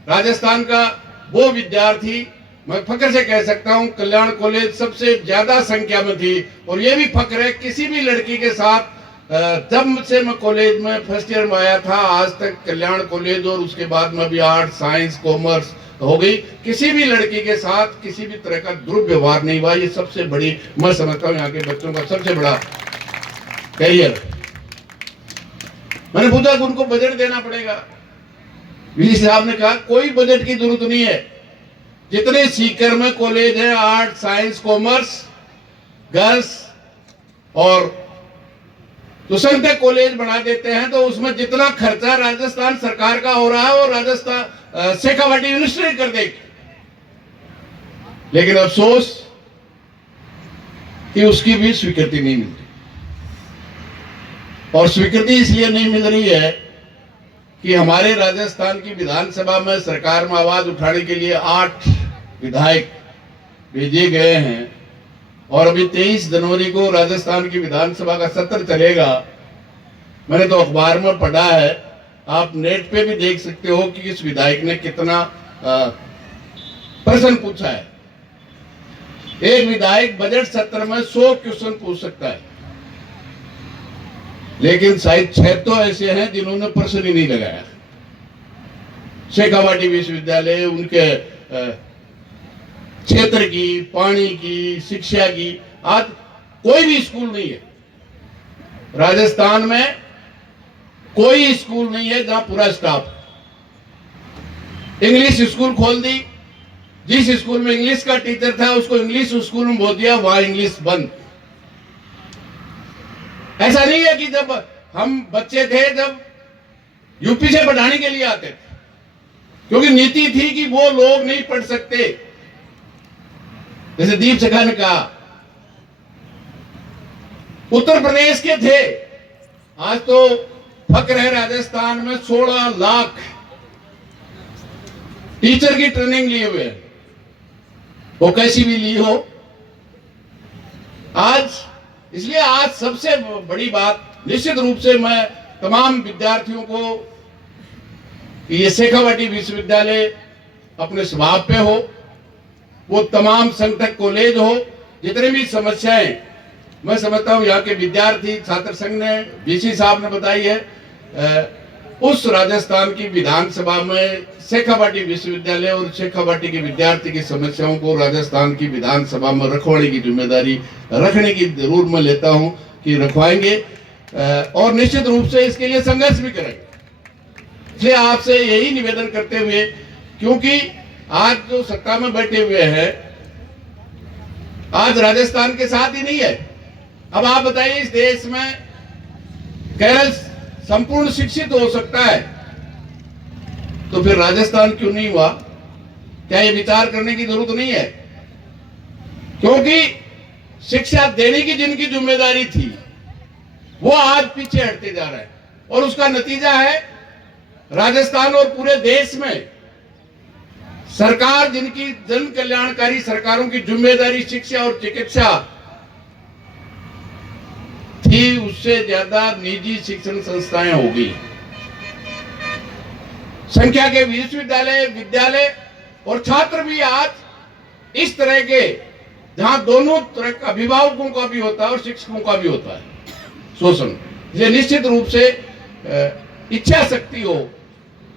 राजस्थान का वो विद्यार्थी, मैं फख्र से कह सकता हूं कल्याण कॉलेज सबसे ज्यादा संख्या में थी। और ये भी फख्र है, किसी भी लड़की के साथ जब से मैं कॉलेज में फर्स्ट ईयर में आया था आज तक कल्याण कॉलेज, और उसके बाद में भी आर्ट, साइंस, कॉमर्स हो गई, किसी भी लड़की के साथ किसी भी तरह का दुर्व्यवहार नहीं हुआ। ये सबसे बड़ी, मैं समझता हूँ यहाँ के बच्चों का सबसे बड़ा कैरियर। मैंने पूछा कि उनको बजट देना पड़ेगा। वीसी साहब ने कहा कोई बजट की जरूरत नहीं है, जितने सीकर में कॉलेज है, आर्ट, साइंस, कॉमर्स, गर्ल्स, और तो संख्या कॉलेज बना देते हैं, तो उसमें जितना खर्चा राजस्थान सरकार का हो रहा है वो राजस्थान शेखावाटी यूनिवर्सिटी कर देगी। लेकिन अफसोस कि उसकी भी स्वीकृति नहीं मिलती। और स्वीकृति इसलिए नहीं मिल रही है कि हमारे राजस्थान की विधानसभा में सरकार में आवाज उठाने के लिए 8 विधायक भेजे गए हैं, और अभी 23 जनवरी को राजस्थान की विधानसभा का सत्र चलेगा। मैंने तो अखबार में पढ़ा है, आप नेट पे भी देख सकते हो कि इस विधायक ने कितना प्रश्न पूछा है। एक विधायक बजट सत्र में 100 क्वेश्चन पूछ सकता है, लेकिन शायद 6 तो ऐसे हैं जिन्होंने प्रश्न ही नहीं लगाया। शेखावाटी विश्वविद्यालय, उनके क्षेत्र की, पानी की, शिक्षा की, आज कोई भी स्कूल नहीं है राजस्थान में, कोई स्कूल नहीं है जहां पूरा स्टाफ। इंग्लिश स्कूल खोल दी, जिस स्कूल में इंग्लिश का टीचर था उसको इंग्लिश स्कूल में बोल दिया, वहां इंग्लिश बंद। ऐसा नहीं है कि जब हम बच्चे थे, जब यूपी से पढ़ाने के लिए आते थे, क्योंकि नीति थी कि वो लोग नहीं पढ़ सकते। जैसे दीप सखा ने कहा, उत्तर प्रदेश के थे, आज तो फक्र है राजस्थान में 16 लाख टीचर की ट्रेनिंग लिए हुए हैं, वो कैसी भी ली हो। आज इसलिए आज सबसे बड़ी बात, निश्चित रूप से मैं तमाम विद्यार्थियों को, ये शेखावाटी विश्वविद्यालय अपने स्वभाव पे हो, वो तमाम संकट कॉलेज हो, जितने भी समस्याएं मैं समझता हूं यहाँ के विद्यार्थी छात्र संघ ने, वीसी साहब ने बताई है, उस राजस्थान की विधानसभा में शेखावाटी विश्वविद्यालय और शेखावाटी के विद्यार्थी की समस्याओं को राजस्थान की विधानसभा में रखवाने की जिम्मेदारी रखने की जरूर मैं लेता हूं कि रखवाएंगे, और निश्चित रूप से इसके लिए संघर्ष भी करेंगे। इसलिए आपसे यही निवेदन करते हुए, क्योंकि आज जो सत्ता में बैठे हुए हैं, आज राजस्थान के साथ ही नहीं है। अब आप बताइए, इस देश में केरल संपूर्ण शिक्षित हो सकता है, तो फिर राजस्थान क्यों नहीं हुआ? क्या ये विचार करने की जरूरत नहीं है? क्योंकि शिक्षा देने की जिनकी जिम्मेदारी थी, वो आज पीछे हटते जा रहे हैं, और उसका नतीजा है राजस्थान और पूरे देश में सरकार, जिनकी जन कल्याणकारी सरकारों की जिम्मेदारी शिक्षा और चिकित्सा थी, उससे ज्यादा निजी शिक्षण संस्थाएं हो गई। संख्या के विश्वविद्यालय, विद्यालय और छात्र भी आज इस तरह के, जहां दोनों तरह का, अभिभावकों का भी होता है और शिक्षकों का भी होता है शोषण। ये निश्चित रूप से इच्छा शक्ति हो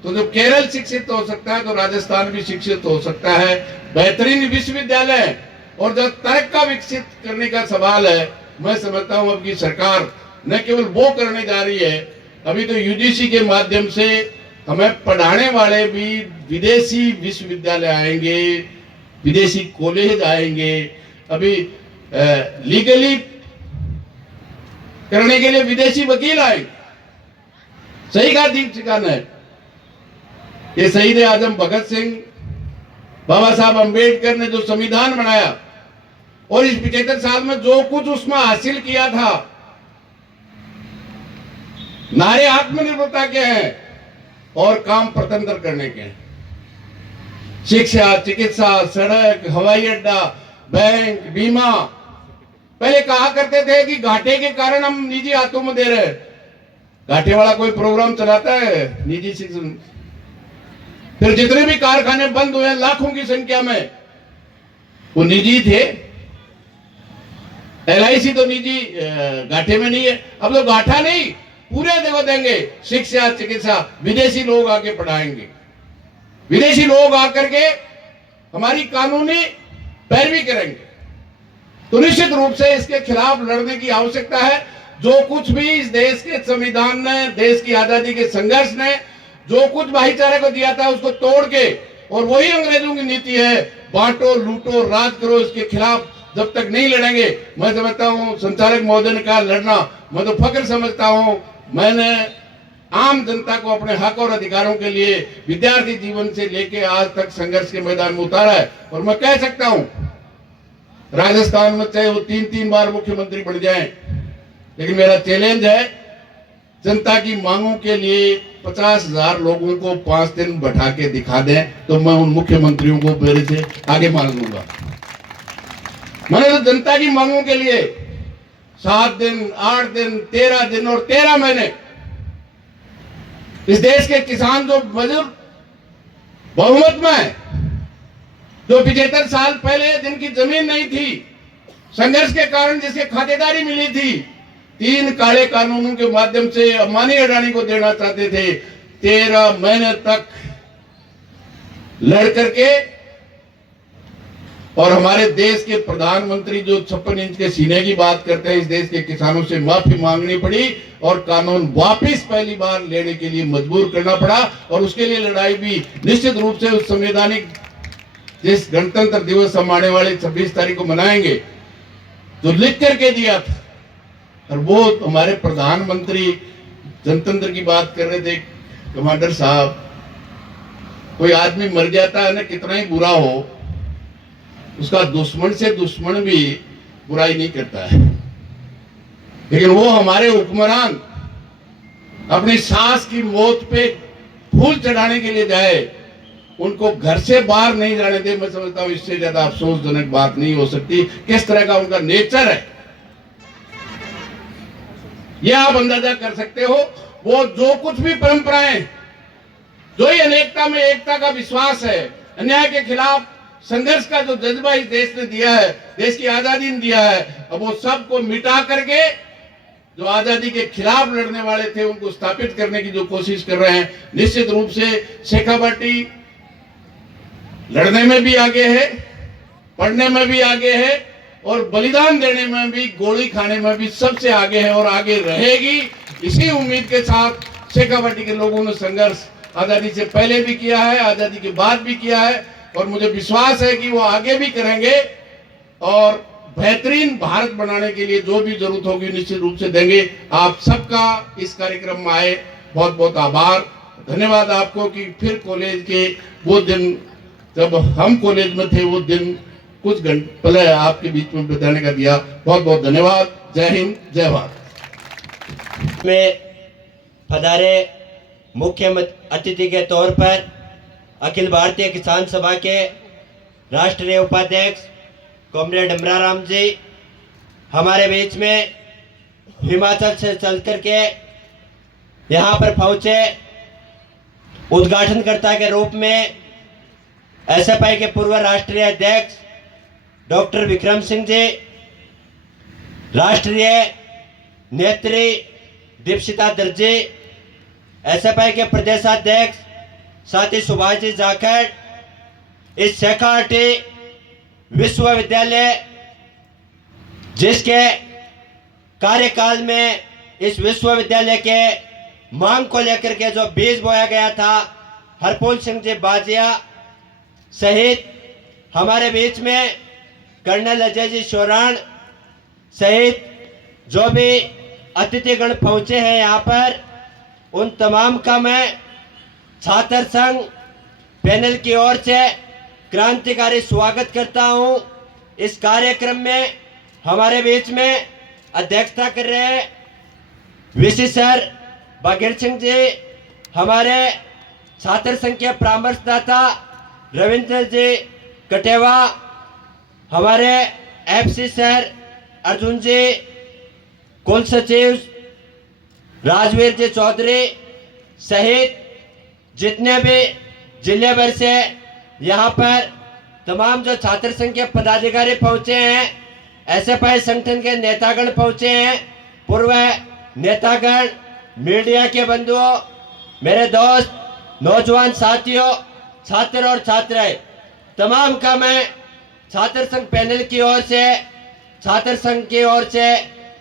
तो जो केरल शिक्षित हो सकता है, तो राजस्थान भी शिक्षित हो सकता है। बेहतरीन विश्वविद्यालय और जब तर्क का विकसित करने का सवाल है, मैं समझता हूं अब की सरकार न केवल वो करने जा रही है, अभी तो यूजीसी के माध्यम से हमें पढ़ाने वाले भी विदेशी विश्वविद्यालय आएंगे, विदेशी कॉलेज आएंगे। अभी लीगली करने के लिए विदेशी वकील आएंगे। सही कहा दीप सिखा ने, ये शहीद आजम भगत सिंह, बाबा साहब अंबेडकर ने जो संविधान बनाया और इस 75 साल में जो कुछ उसमें हासिल किया था, नारे आत्मनिर्भरता के हैं और काम प्रतंत्र करने के हैं। शिक्षा, चिकित्सा, सड़क, हवाई अड्डा, बैंक, बीमा। पहले कहा करते थे कि घाटे के कारण हम निजी हाथों में दे रहे हैं। घाटे वाला कोई प्रोग्राम चलाता है निजी शिक्षण? फिर जितने भी कारखाने बंद हुए लाखों की संख्या में, वो निजी थे। LIC तो निजी घाटे में नहीं है। अब लोग घाटा नहीं, पूरे जगह देंगे। शिक्षा, चिकित्सा, विदेशी लोग आके पढ़ाएंगे, विदेशी लोग आकर के हमारी कानूनी पैरवी करेंगे। तो निश्चित रूप से इसके खिलाफ लड़ने की आवश्यकता है। जो कुछ भी इस देश के संविधान ने, देश की आजादी के संघर्ष ने जो कुछ भाईचारे को दिया था, उसको तोड़ के, और वही अंग्रेजों की नीति है, बांटो, लूटो, राज करो, इसके खिलाफ जब तक नहीं लड़ेंगे, मैं समझता हूं संचालक महोदय ने कहा लड़ना, मैं तो फक्र समझता हूं। मैंने आम जनता को अपने हक और अधिकारों के लिए विद्यार्थी जीवन से लेके आज तक संघर्ष के मैदान में उतारा है। और मैं कह सकता हूं, राजस्थान में चाहे वो 3-3 बार मुख्यमंत्री बन जाएं, लेकिन मेरा चैलेंज है, जनता की मांगों के लिए 50,000 लोगों को 5 दिन बैठा के दिखा दें, तो मैं उन मुख्यमंत्रियों को मेरे से आगे मांग लूंगा। मैंने तो जनता की मांगों के लिए 7 दिन, 8 दिन, 13 दिन और 13 महीने इस देश के किसान जो मजदूर बहुमत में है, जो 75 साल पहले जिनकी जमीन नहीं थी, संघर्ष के कारण जिसके खातेदारी मिली थी, 3 काले कानूनों के माध्यम से अंबानी अडानी को देना चाहते थे, 13 महीने तक लड़ करके, और हमारे देश के प्रधानमंत्री जो 56 इंच के सीने की बात करते हैं, इस देश के किसानों से माफी मांगनी पड़ी और कानून वापिस पहली बार लेने के लिए मजबूर करना पड़ा। और उसके लिए लड़ाई भी निश्चित रूप से उस संवैधानिक जिस गणतंत्र दिवस हम आने वाले 26 तारीख को मनाएंगे, जो लिख करके दिया था, और वो हमारे प्रधानमंत्री जनतंत्र की बात कर रहे थे। कमांडर साहब, कोई आदमी मर जाता है ना, कितना ही बुरा हो, उसका दुश्मन से दुश्मन भी बुराई नहीं करता है, लेकिन वो हमारे हुक्मरान अपनी सास की मौत पे फूल चढ़ाने के लिए जाए, उनको घर से बाहर नहीं जाने दे। मैं समझता हूं इससे ज्यादा अफसोसजनक बात नहीं हो सकती। किस तरह का उनका नेचर है, यह आप अंदाजा कर सकते हो। वो जो कुछ भी परंपराएं, जो ही अनेकता में एकता का विश्वास है, अन्याय के खिलाफ संघर्ष का जो जज्बा इस देश ने दिया है, देश की आजादी ने दिया है, अब वो सबको मिटा करके जो आजादी के खिलाफ लड़ने वाले थे उनको स्थापित करने की जो कोशिश कर रहे हैं। निश्चित रूप से शेखावाटी लड़ने में भी आगे है, पढ़ने में भी आगे है, और बलिदान देने में भी, गोली खाने में भी सबसे आगे है और आगे रहेगी। इसी उम्मीद के साथ शेखावाटी के लोगों ने संघर्ष आजादी से पहले भी किया है, आजादी के बाद भी किया है, और मुझे विश्वास है कि वो आगे भी करेंगे और बेहतरीन भारत बनाने के लिए जो भी जरूरत होगी निश्चित रूप से देंगे। आप सबका इस कार्यक्रम में आए बहुत बहुत आभार, धन्यवाद आपको कि फिर कॉलेज के वो दिन जब हम कॉलेज में थे, वो दिन कुछ घंटे पहले आपके बीच में बताने का दिया। बहुत बहुत धन्यवाद। जय हिंद, जय भारत। में पधारे मुख्य अतिथि के तौर पर अखिल भारतीय किसान सभा के राष्ट्रीय उपाध्यक्ष कॉमरेड इमराराम जी हमारे बीच में हिमाचल से चल करके यहाँ पर पहुँचे। उद्घाटनकर्ता के रूप में एसएफआई के पूर्व राष्ट्रीय अध्यक्ष डॉक्टर विक्रम सिंह जी, राष्ट्रीय नेत्री दीपशिता दर्जी, एसएफआई के प्रदेशाध्यक्ष साथी सुभाष जी जाखड़, इस शेखावाटी विश्वविद्यालय जिसके कार्यकाल में इस विश्वविद्यालय के मांग को लेकर के जो बीज बोया गया था, हरपूल सिंह जी बाजिया सहित हमारे बीच में कर्नल अजय जी शोराण सहित जो भी अतिथिगण पहुंचे हैं यहाँ पर, उन तमाम का मैं छात्र संघ पैनल की ओर से क्रांतिकारी स्वागत करता हूं। इस कार्यक्रम में हमारे बीच में अध्यक्षता कर रहे वीसी सर बघेल सिंह जी, हमारे छात्र संघ के परामर्शदाता रविंद्र जी कटेवा, हमारे एफसी सर अर्जुन जी, कुल सचिव राजवीर जी चौधरी सहित जितने भी जिले भर से यहाँ पर तमाम जो छात्र संघ के पदाधिकारी पहुंचे हैं, एसएफआई संगठन के नेतागण पहुंचे हैं, पूर्व नेतागण, मीडिया के बंधुओं, मेरे दोस्त, नौजवान साथियों, छात्र और छात्राएं, तमाम का मैं छात्र संघ पैनल की ओर से, छात्र संघ की ओर से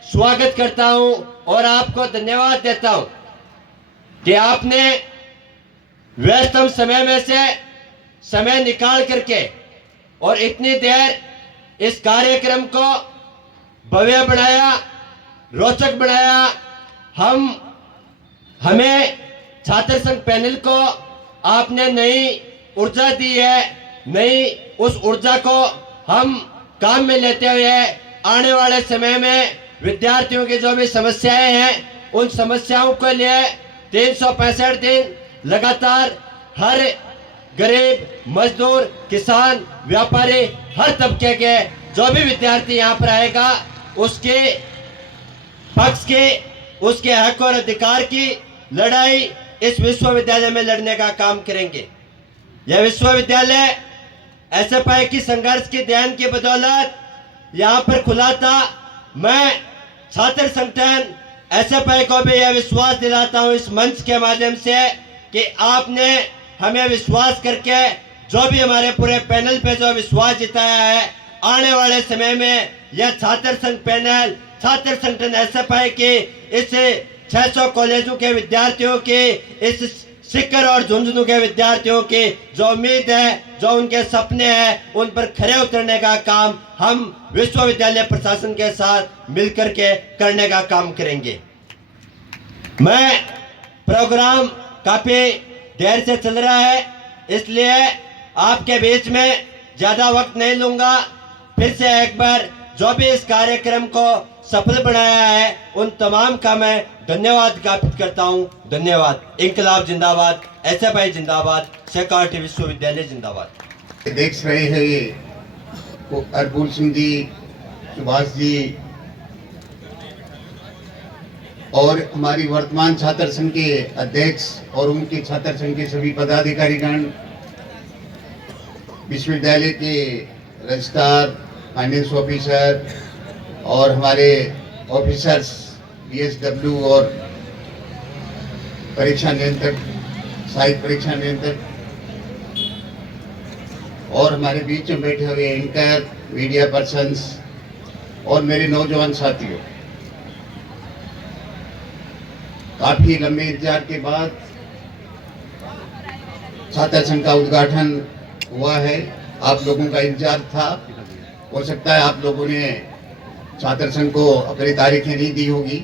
स्वागत करता हूं और आपको धन्यवाद देता हूं कि आपने व्यस्तम समय में से समय निकाल करके और इतनी देर इस कार्यक्रम को भव्य बनाया, रोचक बनाया। हमें छात्र संघ पैनल को आपने नई ऊर्जा दी है, नई उस ऊर्जा को हम काम में लेते हुए आने वाले समय में विद्यार्थियों की जो भी समस्याएं हैं, उन समस्याओं के लिए 365 दिन लगातार हर गरीब, मजदूर, किसान, व्यापारी, हर तबके के जो भी विद्यार्थी यहाँ पर आएगा, उसके पक्ष के, उसके हक और अधिकार की लड़ाई इस विश्वविद्यालय में लड़ने का काम करेंगे। यह विश्वविद्यालय एसएफआई की संघर्ष के ध्यान की बदौलत यहाँ पर खुला था। मैं छात्र संगठन एसएफआई को भी यह विश्वास दिलाता हूँ इस मंच के माध्यम से कि आपने हमें विश्वास करके जो भी हमारे पूरे पैनल पे जो विश्वास जताया है, आने वाले समय में यह छात्र संघ पैनल, छात्र संगठन एसएफआई के इस 600 कॉलेजों के विद्यार्थियों के, इस सीकर और झुंझुनू के विद्यार्थियों की जो उम्मीद है, जो उनके सपने हैं, उन पर खरे उतरने का काम हम विश्वविद्यालय प्रशासन के साथ मिलकर के करने का काम करेंगे। मैं प्रोग्राम काफी देर से चल रहा है, इसलिए आपके बीच में ज्यादा वक्त नहीं लूंगा। फिर से एक बार जो भी इस कार्यक्रम को सफल बनाया है उन तमाम का मैं धन्यवाद ज्ञापित करता हूं। धन्यवाद। इंकलाब जिंदाबाद, एसएफआई जिंदाबाद, सहकारिता विश्वविद्यालय जिंदाबाद। देख रहे हैं ये हरपूल सिंह जी, सुभाष जी और हमारी वर्तमान छात्र संघ के अध्यक्ष और उनके छात्र संघ के सभी पदाधिकारीगण, विश्वविद्यालय के रजिस्ट्रार, फाइनेंस ऑफिसर और हमारे ऑफिसर्स, बीएसडब्ल्यू और परीक्षा नियंत्रक, सहायक परीक्षा नियंत्रक और हमारे बीच में बैठे हुए एंकर, मीडिया पर्सन्स और मेरे नौजवान साथियों, काफी लंबे इंतजार के बाद छात्र संघ का उद्घाटन हुआ है। आप लोगों का इंतजार था। हो सकता है आप लोगों ने छात्र संघ को अपनी तारीखें नहीं दी होगी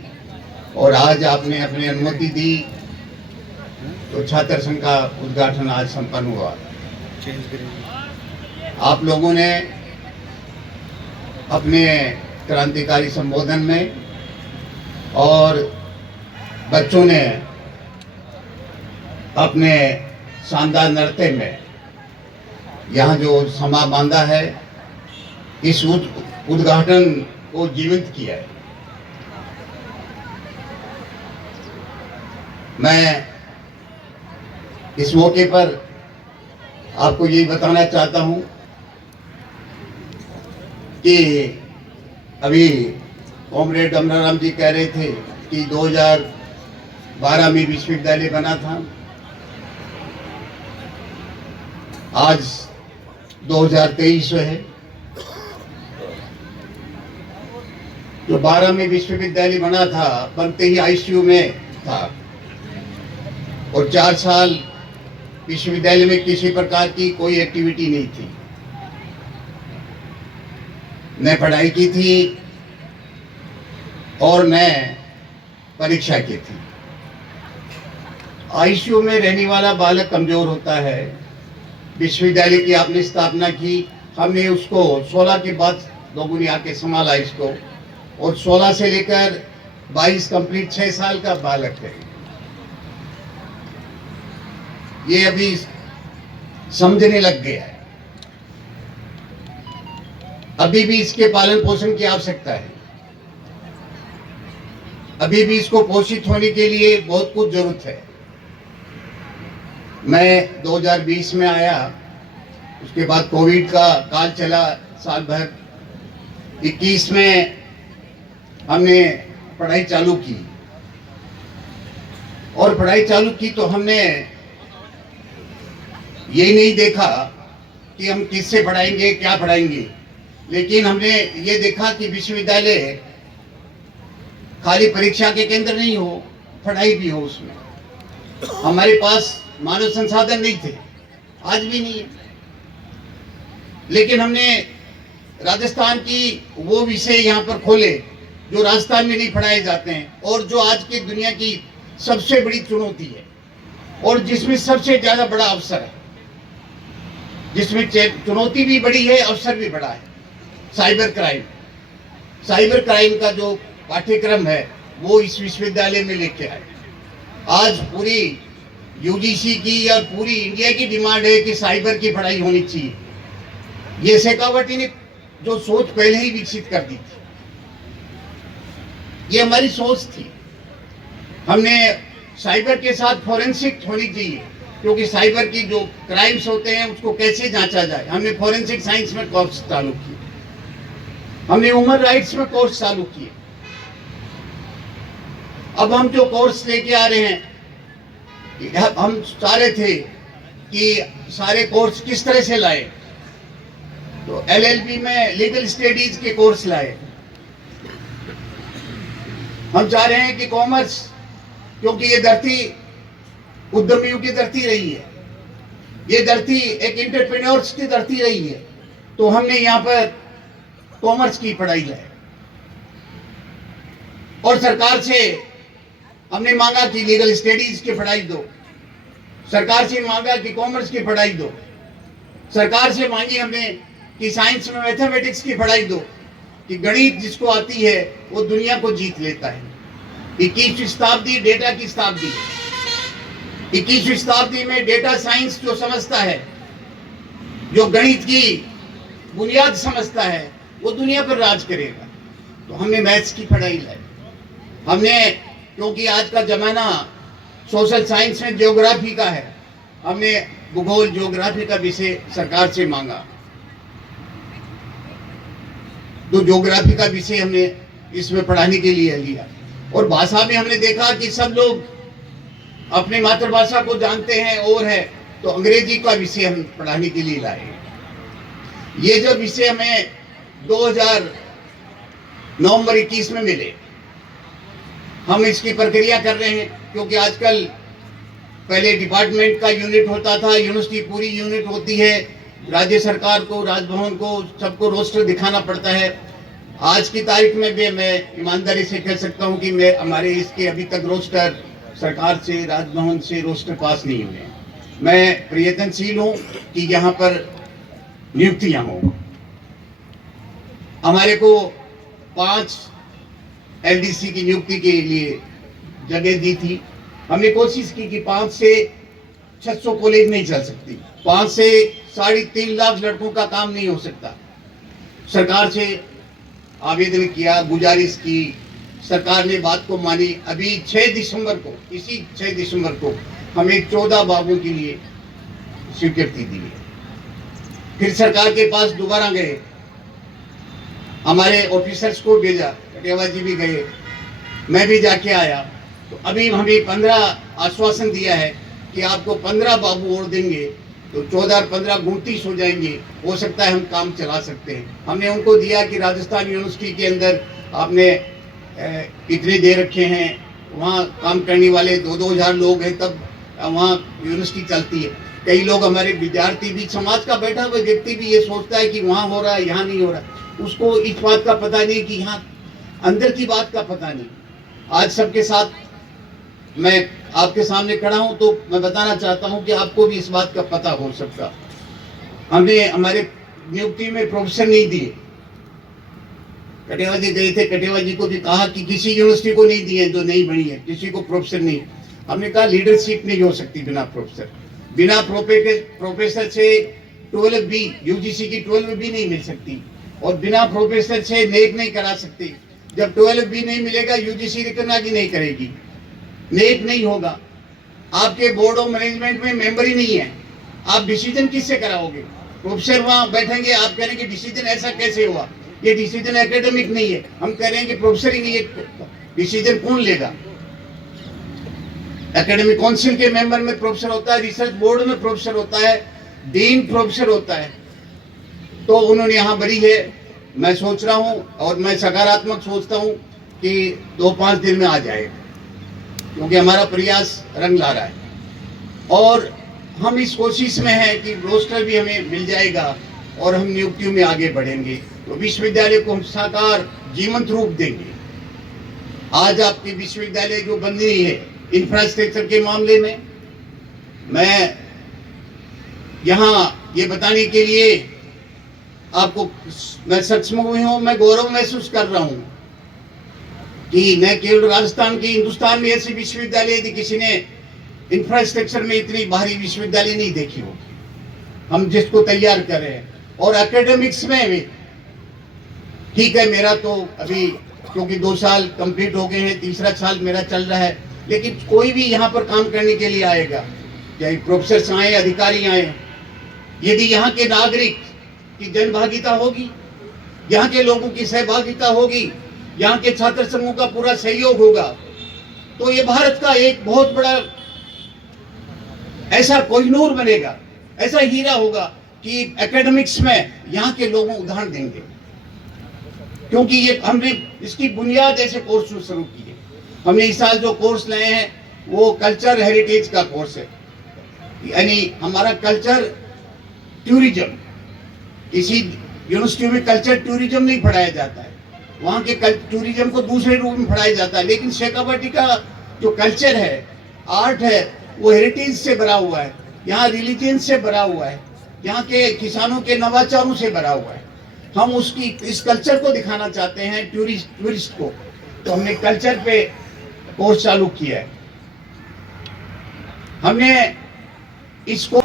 और आज आपने अपनी अनुमति दी तो छात्र संघ का उद्घाटन आज संपन्न हुआ। आप लोगों ने अपने क्रांतिकारी संबोधन में और बच्चों ने अपने शानदार नृत्य में यहाँ जो समा बांधा है, इस उद्घाटन को जीवित किया है। मैं इस मौके पर आपको यही बताना चाहता हूं कि अभी कॉमरेड अमराराम जी कह रहे थे कि 2012 में विश्वविद्यालय बना था। आज 2023 है। जो 12 में विश्वविद्यालय बना था, बनते ही आईसीयू में था और 4 साल विश्वविद्यालय में किसी प्रकार की कोई एक्टिविटी नहीं थी, न पढ़ाई की थी और न परीक्षा की थी। आईसीयू में रहने वाला बालक कमजोर होता है। विश्वविद्यालय की आपने स्थापना की, हमने उसको 16 के बाद लोगों ने आके संभाला इसको और 16 से लेकर 22 कंप्लीट 6 साल का बालक है। ये अभी समझने लग गया है। अभी भी इसके पालन पोषण की आवश्यकता है। अभी भी इसको पोषित होने के लिए बहुत कुछ जरूरत है। मैं 2020 में आया, उसके बाद कोविड का काल चला साल भर। 21 में हमने पढ़ाई चालू की और पढ़ाई चालू की तो हमने ये नहीं देखा कि हम किससे पढ़ाएंगे, क्या पढ़ाएंगे, लेकिन हमने ये देखा कि विश्वविद्यालय खाली परीक्षा के केंद्र नहीं हो, पढ़ाई भी हो उसमें। हमारे पास मानव संसाधन नहीं थे, आज भी नहीं है, लेकिन हमने राजस्थान की वो विषय यहाँ पर खोले जो राजस्थान में नहीं पढ़ाए जाते हैं और जो आज की दुनिया की सबसे बड़ी चुनौती है और जिसमें सबसे ज्यादा बड़ा अवसर है, जिसमें चुनौती भी बड़ी है, अवसर भी बड़ा है। Cyber crime. साइबर क्राइम का जो पाठ्यक्रम है वो इस विश्वविद्यालय में लेके आए। आज पूरी यूजीसी की या पूरी इंडिया की डिमांड है कि साइबर की पढ़ाई होनी चाहिए। ये शेखावटी ने जो सोच पहले ही विकसित कर दी थी, ये हमारी सोच थी। हमने साइबर के साथ फॉरेंसिक होनी चाहिए, क्योंकि साइबर की जो क्राइम्स होते हैं उसको कैसे जांचा जाए। हमने फॉरेंसिक साइंस में कोर्स चालू किए, हमने ह्यूमन राइट्स में कोर्स चालू किए। अब हम जो कोर्स लेके आ रहे हैं, हम चाह थे कि सारे कोर्स किस तरह से लाए, तो LLB में लीगल स्टडीज के कोर्स लाए। हम चाह रहे हैं कि कॉमर्स, क्योंकि ये धरती उद्यमियों की धरती रही है, ये धरती एक एंटरप्रेन्योर्स की धरती रही है, तो हमने यहाँ पर कॉमर्स की पढ़ाई लाई। और सरकार से हमने मांगा कि लीगल स्टडीज की पढ़ाई दो, सरकार से मांगा कि कॉमर्स की पढ़ाई दो, सरकार से मांगी हमने कि साइंस में मैथमेटिक्स की पढ़ाई दो, कि गणित जिसको आती है वो दुनिया को जीत लेता है। 21वीं शताब्दी डेटा की शताब्दी है। 21वीं शताब्दी में डेटा साइंस जो समझता है, जो गणित की बुनियाद समझता है, वो दुनिया पर राज करेगा। तो हमने मैथ्स की पढ़ाई लाई। हमने, क्योंकि आज का जमाना सोशल साइंस में ज्योग्राफी का है, हमने भूगोल ज्योग्राफी का विषय सरकार से मांगा, तो ज्योग्राफी का विषय हमने इसमें पढ़ाने के लिए लिया। और भाषा में हमने देखा कि सब लोग अपनी मातृभाषा को जानते हैं और है, तो अंग्रेजी का विषय हम पढ़ाने के लिए लाए। ये जो विषय हमें 2000 नवंबर 21 में मिले, हम इसकी प्रक्रिया कर रहे हैं, क्योंकि आजकल पहले डिपार्टमेंट का यूनिट होता था, यूनिवर्सिटी पूरी यूनिट होती है, राज्य सरकार को, राजभवन को, सबको रोस्टर दिखाना पड़ता है। आज की तारीख में भी मैं ईमानदारी से कह सकता हूं कि मैं हमारे इसके अभी तक रोस्टर सरकार से, राजभवन से रोस्टर पास नहीं हुए। मैं प्रयत्नशील हूं कि यहाँ पर नियुक्तियां हों। हमारे को 5 LDC की नियुक्ति के लिए जगह दी थी। हमने कोशिश की कि 5 से 600 कॉलेज नहीं चल सकती, 5 से 3.5 लाख लड़कों का काम नहीं हो सकता। सरकार से आवेदन किया, गुजारिश की, सरकार ने बात को मानी। अभी 6 दिसंबर को, इसी 6 दिसंबर को हमें 14 बागों के लिए स्वीकृति दी है। फिर सरकार के पास दोबारा गए, हमारे ऑफिसर्स को भेजा, कटेवा जी भी गए, मैं भी जाके आया। तो अभी हमें 15 आश्वासन दिया है कि आपको 15 बाबू और देंगे, तो 14 और 15 29 हो जाएंगे। हो सकता है हम काम चला सकते हैं। हमने उनको दिया कि राजस्थान यूनिवर्सिटी के अंदर आपने इतने दे रखे हैं, वहाँ काम करने वाले 2-2 हज़ार लोग हैं, तब वहाँ यूनिवर्सिटी चलती है। कई लोग हमारे विद्यार्थी भी, समाज का बैठा हुआ व्यक्ति भी ये सोचता है कि वहाँ हो रहा है, यहाँ नहीं हो रहा। उसको इस बात का पता नहीं कि यहाँ अंदर की बात का पता नहीं। आज सबके साथ मैं आपके सामने खड़ा हूं, तो मैं बताना चाहता हूं कि आपको भी इस बात का पता हो सकता। हमने हमारे नियुक्ति में प्रोफेसर नहीं दिए। कटेवा जी गए थे, कटेवा जी को भी कहा कि किसी यूनिवर्सिटी को नहीं दिए जो नहीं बनी है, किसी को प्रोफेसर नहीं। हमने कहा लीडरशिप नहीं हो सकती बिना प्रोफेसर। बिना प्रोफेसर से 12B, UGC की 12B नहीं मिल सकती, और बिना प्रोफेसर से नेक नहीं करा सकती। जब 12B नहीं मिलेगा, UGC रिकॉग्नाइज नहीं करेगी, नेक नहीं होगा। आपके बोर्ड ऑफ मैनेजमेंट में मेंबर ही नहीं है, आप डिसीजन किससे कराओगे? प्रोफेसर वहां बैठेंगे, आप करेंगे डिसीजन ऐसा कैसे हुआ? ये डिसीजन एकेडमिक नहीं है। हम कह रहे हैं कि प्रोफेसर ही नहीं है, डिसीजन कौन लेगा? एकेडमिक काउंसिल के मेंबर में प्रोफेसर होता है, रिसर्च बोर्ड में प्रोफेसर होता है, डीन प्रोफेसर होता है। तो उन्होंने यहाँ बरी है। मैं सोच रहा हूँ, और मैं सकारात्मक सोचता हूँ कि 2-5 दिन में आ जाएगा, क्योंकि हमारा प्रयास रंग ला रहा है। और हम इस कोशिश में हैं कि रोस्टर भी हमें मिल जाएगा और हम नियुक्तियों में आगे बढ़ेंगे, तो विश्वविद्यालय को हम साकार जीवंत रूप देंगे। आज आपके विश्वविद्यालय जो बन रही है इंफ्रास्ट्रक्चर के मामले में, मैं यहाँ ये बताने के लिए आपको मैं सक्षम हुई हूँ, मैं गौरव महसूस कर रहा हूँ कि न केवल राजस्थान की, हिंदुस्तान में ऐसी विश्वविद्यालय यदि किसी ने इंफ्रास्ट्रक्चर में इतनी भारी विश्वविद्यालय नहीं देखी हो, हम जिसको तैयार कर रहे हैं। और एकेडमिक्स में भी ठीक है, मेरा तो अभी क्योंकि 2 साल कंप्लीट हो गए हैं, तीसरा साल मेरा चल रहा है, लेकिन कोई भी यहाँ पर काम करने के लिए आएगा, चाहे प्रोफेसर आए, अधिकारी आए, यदि यहाँ के नागरिक की जनभागिता होगी, यहाँ के लोगों की सहभागिता होगी, यहाँ के छात्र संघों का पूरा सहयोग होगा, तो ये भारत का एक बहुत बड़ा ऐसा कोहिनूर बनेगा, ऐसा हीरा होगा कि एकेडमिक्स में यहाँ के लोगों उदाहरण देंगे। क्योंकि ये हमने इसकी बुनियाद ऐसे कोर्स शुरू किए। हमने इस साल जो कोर्स लाए हैं वो कल्चर हेरिटेज का कोर्स है, यानी हमारा कल्चर टूरिज्म। किसी यूनिवर्सिटी में कल्चर टूरिज्म नहीं पढ़ाया जाता है, वहाँ के टूरिज्म को दूसरे रूप में पढ़ाया जाता है, लेकिन शेखावटी का जो कल्चर है, आर्ट है, वो हेरिटेज से भरा हुआ है, यहाँ रिलीजन से भरा हुआ है, यहाँ के किसानों के नवाचारों से भरा हुआ है। हम उसकी इस कल्चर को दिखाना चाहते हैं टूरिस्ट को, तो हमने कल्चर पे कोर्स चालू किया है। हमने इसको